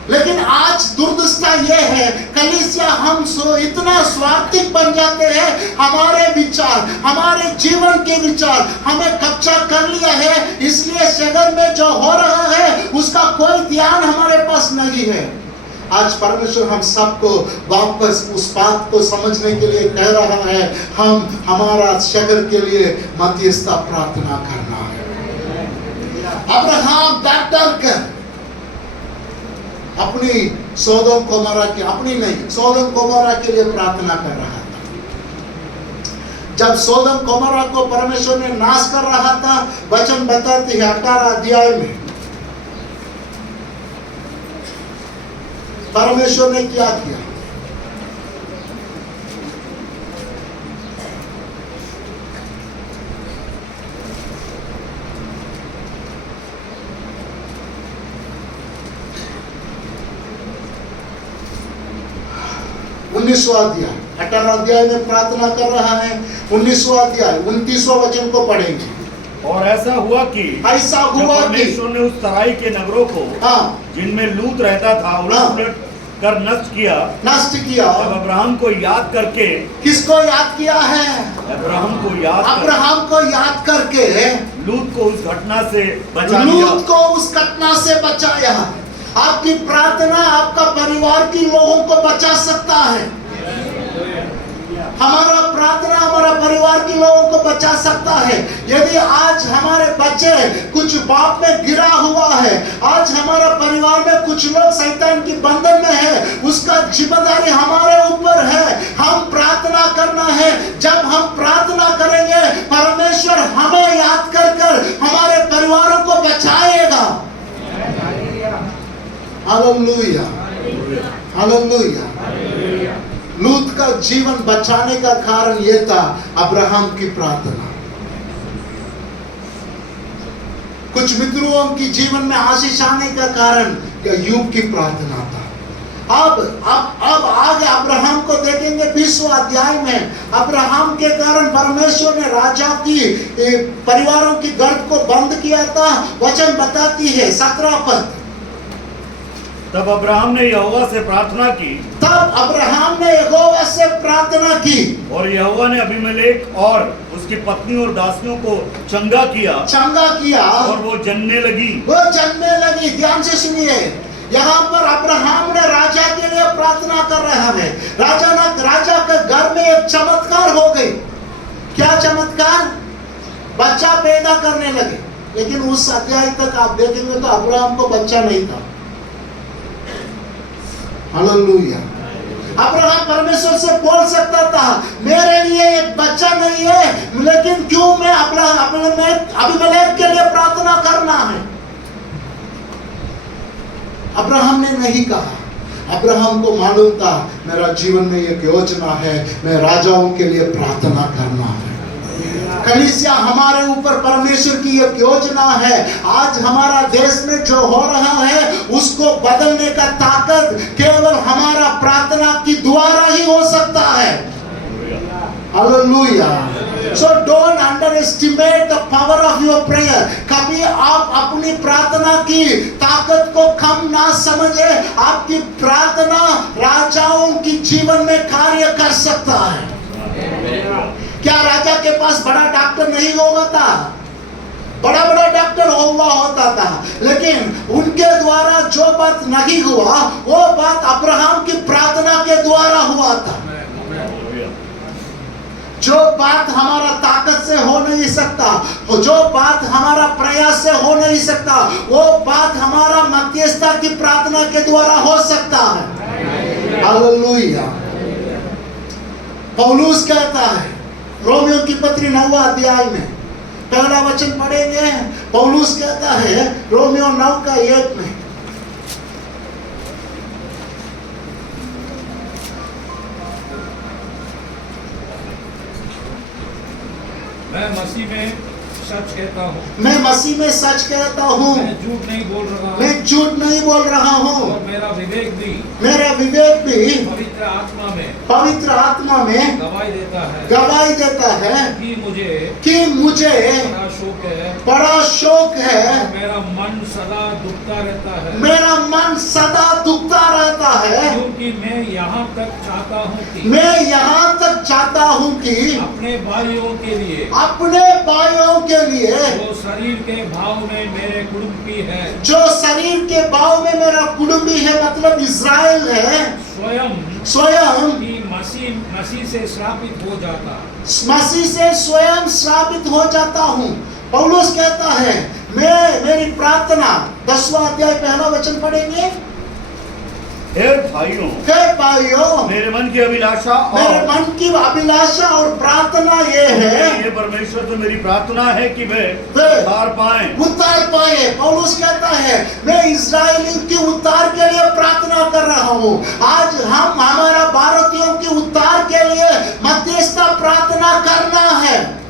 लेकिन आज दुर्दशा ये है कलीसिया हम इतना स्वार्थिक बन जाते हैं। हमारे विचार, हमारे जीवन के विचार हमें कब्जा कर लिया है, इसलिए शहर में जो हो रहा है उसका कोई ध्यान हमारे पास नहीं है। आज परमेश्वर हम सबको वापस उस बात को समझने के लिए कह रहा है, हम हमारा शहर के लिए मध्यस्थता प्रार्थना करना है। अब्राहम डर कर अपनी सोदम गोमोरा की, अपनी नहीं सोदम गोमोरा के लिए प्रार्थना कर रहा था। जब सोदम गोमोरा को परमेश्वर ने नाश कर रहा था, वचन बताते हैं 18 अध्याय में परमेश्वर ने क्या किया। अध्याय 18 अध्याय में प्रार्थना कर रहा है। 19वां अध्याय 29वां वचन को पढ़ेंगे। और ऐसा हुआ कि परमेश्वर ने उस तराई के नगरों को जिनमें लूत रहता था उलट कर नष्ट किया। जब अब्राहम को याद करके, किसको याद किया है? अब्राहम को याद करके लूत को उस घटना से बचा लिया। लूत को उस घटना से बचाया। आपकी प्रार्थना आपका परिवार के लोगों को बचा सकता है। हमारा प्रार्थना हमारा परिवार के लोगों को बचा सकता है। यदि आज हमारे बच्चे कुछ पाप में गिरा हुआ है, आज हमारा परिवार में कुछ लोग शैतान की बंधन में है, उसका जिम्मेदारी हमारे ऊपर है। हम प्रार्थना करना है। जब हम प्रार्थना करेंगे परमेश्वर हमें याद कर हमारे परिवारों को बचाएगा। Hallelujah, hallelujah. लूत का जीवन बचाने का कारण यह था अब्राहम की प्रार्थना। कुछ मित्रों की जीवन में आशीष आने का कारण अय्यूब की प्रार्थना था। अब आगे अब्राहम को देखेंगे 20वां अध्याय में। अब्राहम के कारण परमेश्वर ने राजा की परिवारों की गर्द को बंद किया था। वचन बताती है 17 पद। तब अब्राहम ने यहोवा से प्रार्थना की। और यहोवा ने अबीमेलेक और उसकी पत्नी और दासियों को चंगा किया और वो जन्मने लगी। ध्यान से सुनिए, यहाँ पर अब्राहम ने राजा के लिए प्रार्थना कर रहा है। राजा के घर में एक चमत्कार हो गई। क्या चमत्कार? बच्चा पैदा करने लगे। लेकिन उस अध्याय तक आप देखेंगे तो अब्राहम को बच्चा नहीं था। हालेलुया। अब्राहम परमेश्वर से बोल सकता था मेरे लिए एक बच्चा नहीं है, लेकिन क्यों मैं अबीमेलेक के लिए प्रार्थना करना है। अब्राहम ने नहीं कहा। अब्राहम को मालूम था मेरा जीवन में एक योजना है, मैं राजाओं के लिए प्रार्थना करना है। कलीसिया हमारे ऊपर परमेश्वर की एक योजना है। आज हमारा देश में जो हो रहा है उसको बदलने का ताकत केवल हमारा प्रार्थना की द्वारा ही हो सकता है। Hallelujah. So don't underestimate the power of your prayer. कभी आप अपनी प्रार्थना की ताकत को कम ना समझे। आपकी प्रार्थना राजाओं की जीवन में कार्य कर सकता है। क्या राजा के पास बड़ा डॉक्टर नहीं होगा था? बड़ा बड़ा डॉक्टर होता था, लेकिन उनके द्वारा जो बात नहीं हुआ वो बात अब्राहम की प्रार्थना के द्वारा हुआ था। जो बात हमारा ताकत से हो नहीं सकता, जो बात हमारा प्रयास से हो नहीं सकता, वो बात हमारा मध्यस्थता की प्रार्थना के द्वारा हो सकता है। हालेलुया। पौलुस कहता है रोमियो की पत्री 9वां अध्याय में पहला वचन पढ़ेंगे। पौलुस कहता है रोमियो 9:1 में, मैं मसीह में सच कहता हूँ, मैं मसीह में सच कहता हूँ, मैं झूठ नहीं बोल रहा हूँ, मैं झूठ नहीं बोल रहा हूँ, और मेरा विवेक भी पवित्र आत्मा में गवाही देता है कि मुझे बड़ा शौक है, मेरा मन सदा दुखता रहता है, क्योंकि मैं यहाँ तक चाहता हूँ कि अपने भाइयों के लिए जो शरीर के भाव में मेरे कुटुंबी है, मतलब इज़राइल है, स्वयं मसीह से श्रापित हो जाता हूँ। पौलुस कहता है मेरी प्रार्थना 10वां अध्याय पहला वचन पढ़ेंगे। हे भाइयों, मेरे मन की अभिलाषा और प्रार्थना ये है, ये परमेश्वर से मेरी प्रार्थना है कि वे उद्धार पाए। पौलुस कहता है मैं इस्राएलियों के उद्धार के लिए प्रार्थना कर रहा हूँ। आज हम हमारा भारतीयों के उद्धार के लिए मध्यस्थता प्रार्थना करना है।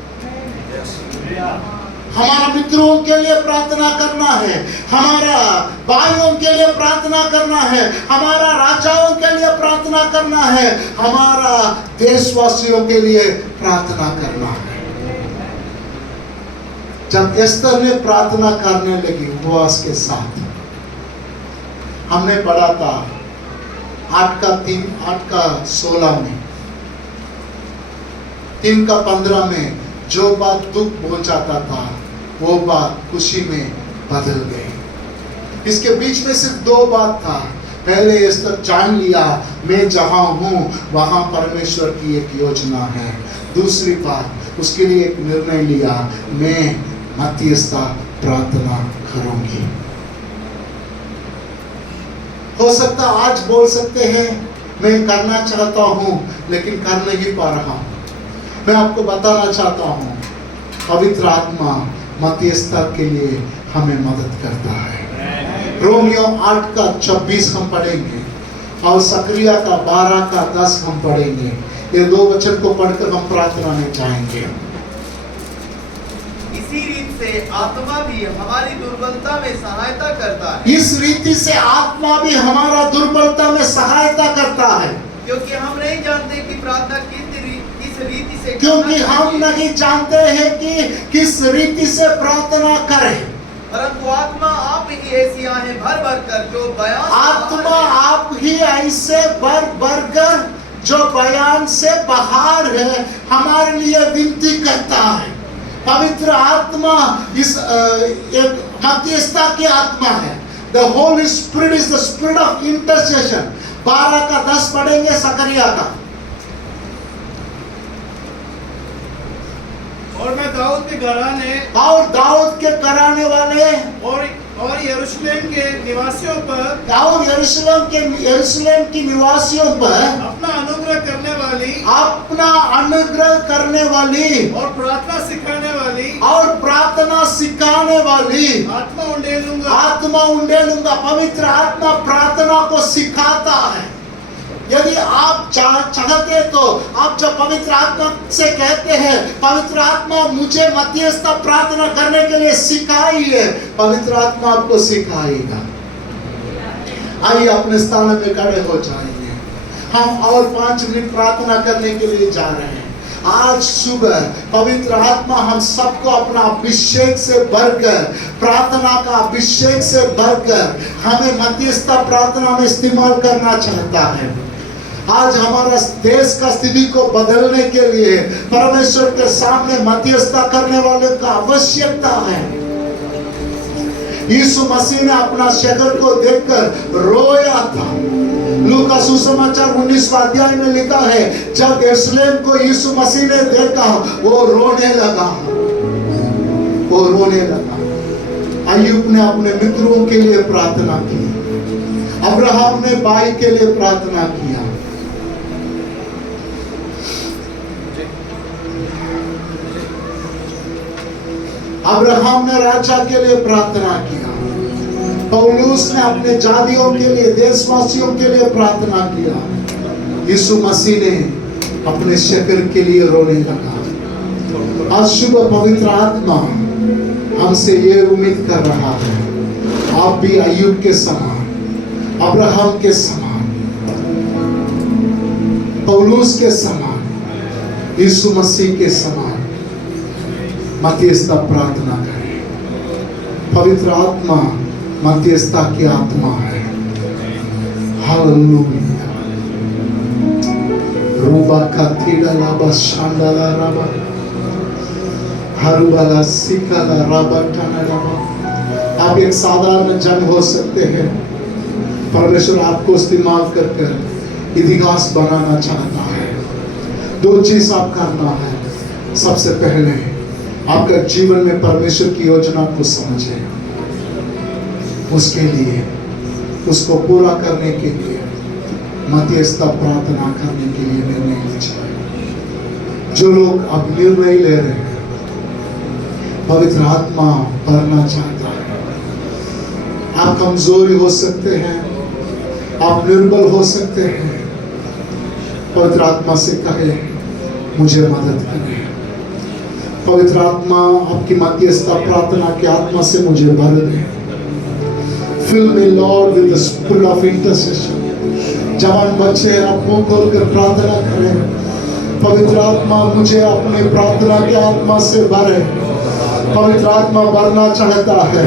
हमारा मित्रों के लिए प्रार्थना करना है, हमारा भाइयों के लिए प्रार्थना करना है, हमारा राजाओं के लिए प्रार्थना करना है, हमारा देशवासियों के लिए प्रार्थना करना है। जब एस्तर ने प्रार्थना करने लगी उपवास के साथ, हमने पढ़ा था 8:16 में, 3:15 में जो बात दुख पहुंचाता था वो बात खुशी में बदल गई। इसके बीच में सिर्फ 2 बात था। पहले एस्तर जान लिया मैं जहां हूं वहां परमेश्वर की एक योजना है। दूसरी बात, उसके लिए एक निर्णय लिया, मैं मध्यस्थता प्रार्थना करूंगी। हो सकता आज बोल सकते हैं मैं करना चाहता हूं लेकिन कर नहीं पा रहा हूं। मैं आपको बताना चाहता हूं पवित्र आत्मा मध्यस्थता के लिए हमें मदद करता है। रोमियो 8:26 हम पढ़ेंगे और सकरिया का 12:10 हम पढ़ेंगे। ये 2 वचन को पढ़कर हम प्रार्थना में जाएंगे। इसी रीति से आत्मा भी हमारी दुर्बलता में सहायता करता है। इस रीति से आत्मा भी हमारा दुर्बलता में सहायता करता है, क्योंकि हम नहीं जानते कि प्रार्थना किस रीति से, क्योंकि हम नहीं जानते हैं कि किस रीति से प्रार्थना करें। परंतु आत्मा आप ही ऐसी आहे भर कर जो बयान, आत्मा आप ही ऐसे भर कर जो बयान से बाहर है हमारे लिए विनती करता है। पवित्र आत्मा इस एक मध्यस्थता की आत्मा है। The Holy Spirit is the spirit of intercession। 12:10 पढ़ेंगे सकरिया का। और मैं दाऊद के घराने और दाऊद के कराने वाले और यरूशलेम के निवासियों पर और यरूशलेम की निवासियों पर अपना अनुग्रह करने वाली अपना अनुग्रह करने वाली और प्रार्थना सिखाने वाली आत्मा उंडेलूंगा। पवित्र आत्मा प्रार्थना को सिखाता है। यदि आप चाहते तो आप जब पवित्र आत्मा से कहते हैं पवित्र आत्मा मुझे मध्यस्थता प्रार्थना करने के लिए सिखाइए, पवित्र आत्मा आपको सिखाएगा। आइए अपने स्थान में खड़े हो जाएंगे। हम और 5 मिनट प्रार्थना करने के लिए जा रहे हैं। आज सुबह पवित्र आत्मा हम सबको अपना अभिषेक से भरकर, प्रार्थना का अभिषेक से भरकर हमें मध्यस्थता प्रार्थना में इस्तेमाल करना चाहता है। आज हमारा देश का स्थिति को बदलने के लिए परमेश्वर के सामने मध्यस्थता करने वाले का आवश्यकता है। यीशु मसीह ने अपना शहर को देखकर रोया था। लूका सुसमाचार 19वां अध्याय में लिखा है, जब यरूशलेम को यीशु मसीह ने देखा वो रोने लगा। अय्यूब ने अपने मित्रों के लिए प्रार्थना की, अब्राहम ने भाई के लिए प्रार्थना किया। अब्राहम ने राजा के लिए प्रार्थना किया। पौलुस ने अपने जातियों के लिए, देशवासियों के लिए प्रार्थना किया। यीशु मसीह ने अपने शहर के लिए रोने लगा। आज सुबह पवित्र आत्मा हमसे ये उम्मीद कर रहा है, आप भी अय्यूब के समान, अब्राहम के समान, पौलुस के समान, यीशु मसीह के समान मध्यस्थता प्रार्थना करें। पवित्र आत्मा मध्यस्थता की आत्मा है। हालेलुया। रूबा का थीला लाबा शांडाला राबा हरुबाला सिकाला राबा टाना राबा। आप एक साधारण जन हो सकते हैं, परमेश्वर आपको इस्तेमाल कर इतिहास बनाना चाहता है। 2 चीज आप करना है। सबसे पहले आपका जीवन में परमेश्वर की योजना को समझें, उसके लिए, उसको पूरा करने के लिए मध्यस्थता प्रार्थना करने के लिए निर्णय लीजिए। जो लोग अब निर्णय ले रहे हैं, पवित्र आत्मा भरना चाहता है। आप कमजोरी हो सकते हैं, आप निर्बल हो सकते हैं। पवित्र आत्मा से कहे मुझे मदद करें। पवित्र आत्मा आपकी मध्यस्थता प्रार्थना की आत्मा से मुझे भर दे। Fill me Lord with the spirit of intercession। जवान बच्चे आप मुंह खोलकर प्रार्थना करें, पवित्र आत्मा मुझे अपने प्रार्थना की आत्मा से भरे। पवित्र आत्मा भरना चाहता है।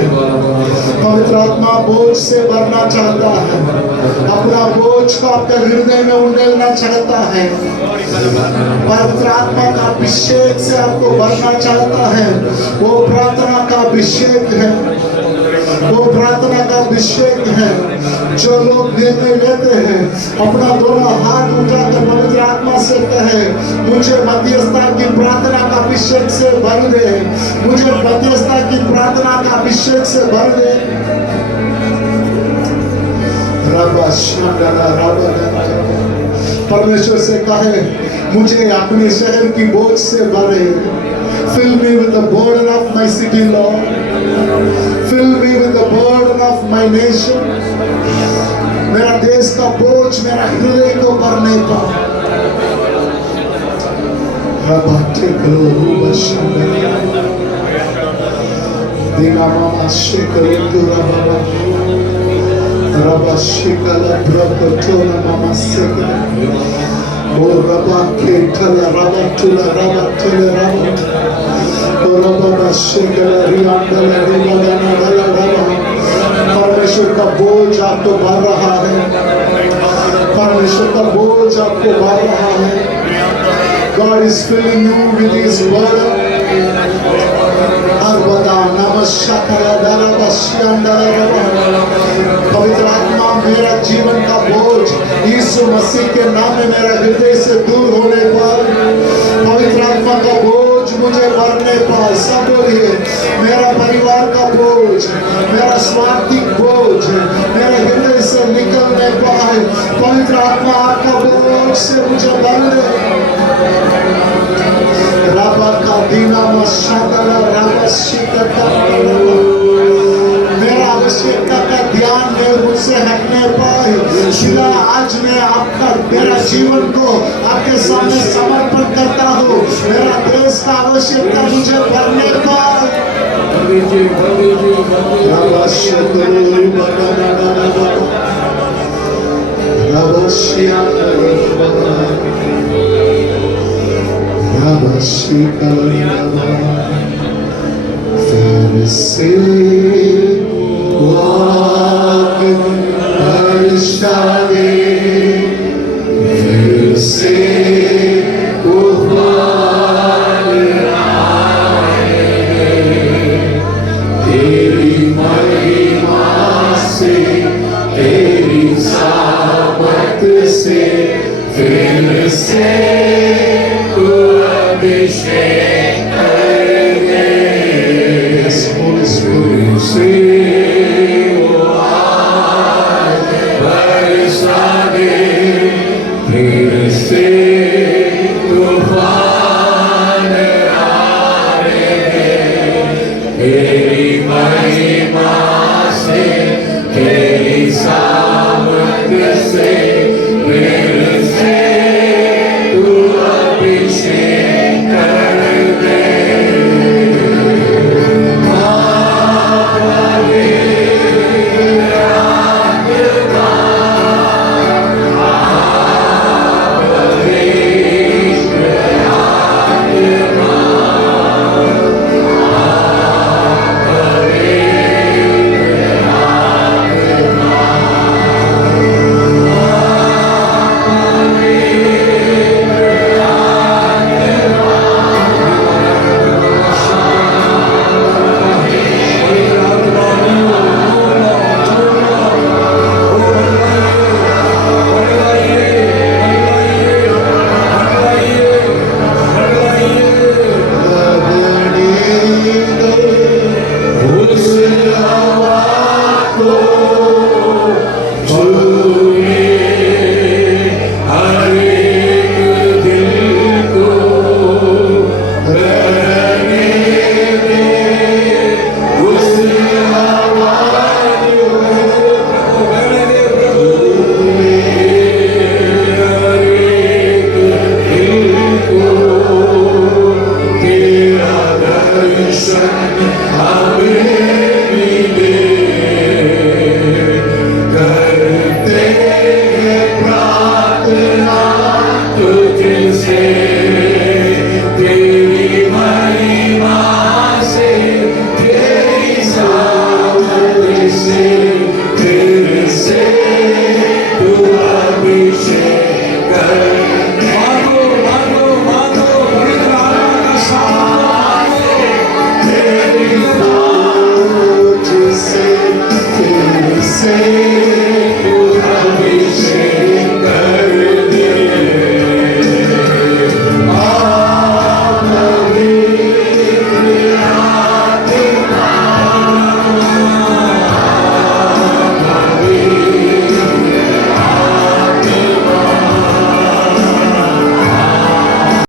पवित्र आत्मा बोझ से भरना चाहता है। अपना बोझ को आपके हृदय में उंडेलना चाहता है। पवित्र आत्मा का अभिषेक से आपको भरना चाहता है। वो प्रार्थना का अभिषेक है, वो प्रार्थना का अभिषेक है। जो लोग निर्णय लेते हैं, अपना दोनों हाथ उठाकर पवित्र आत्मा से कहे मुझे मध्यस्थता की प्रार्थना का अभिषेक से भर दे, मुझे मध्यस्थता की प्रार्थना का अभिषेक से भर दे। परमेश्वर से कहे मुझे अपने शहर की बोझ से भरे। Fill me with the burden of my city, Lord. Fill me with the burden of my nation. मेरा देश का बोझ मेरा हृदय को भरने का। रबा टेकलो रूबा शांडा दिना मामा शेकलो दूरा बाबा रबा शेकला ब्रकटोना मामा शेकला ओ रबा केटला रबा तुला रबा तेले रबा ओ रबा शेकला रियांडला रियांडला रबा। परमेश्वर का बोझ आपको भर रहा है। परमेश्वर का बोझ आपको भर रहा है। God is filling you with His word. पवित्र आत्मा मेरा जीवन का बोझ यीशु मसीह के नाम में मेरा हृदय से दूर होने पर पवित्र आत्मा का बोझ मुझे भरने पाए। सब बोलिए, मेरा परिवार का बोझ, मेरा स्वार्थिक बोझ मेरे हृदय से निकलने पाए। पवित्र आत्मा आपका बोझ से मुझे भर दे। रबा का दीना मशादला रबा शीता का मेरा आवश्यकता का ध्यान में मुझसे हटने पाए। शिला आज मैं आपका मेरा जीवन को आपके सामने समर्पण करता हूँ। मेरा देश का आवश्यकता मुझे भरने पाए। फिर से वाक वर्षा दे, फिर से उबाल आए। तेरी महिमा से, तेरी सामर्थ से, फिर से तू अभिषेक कर दे। फिर से वो आज बरसा दे, फिर से तूफान आने दे। तेरी महिमा से, तेरी सामर्थ से, फिर से तू अभिषेक कर दे। तुझसे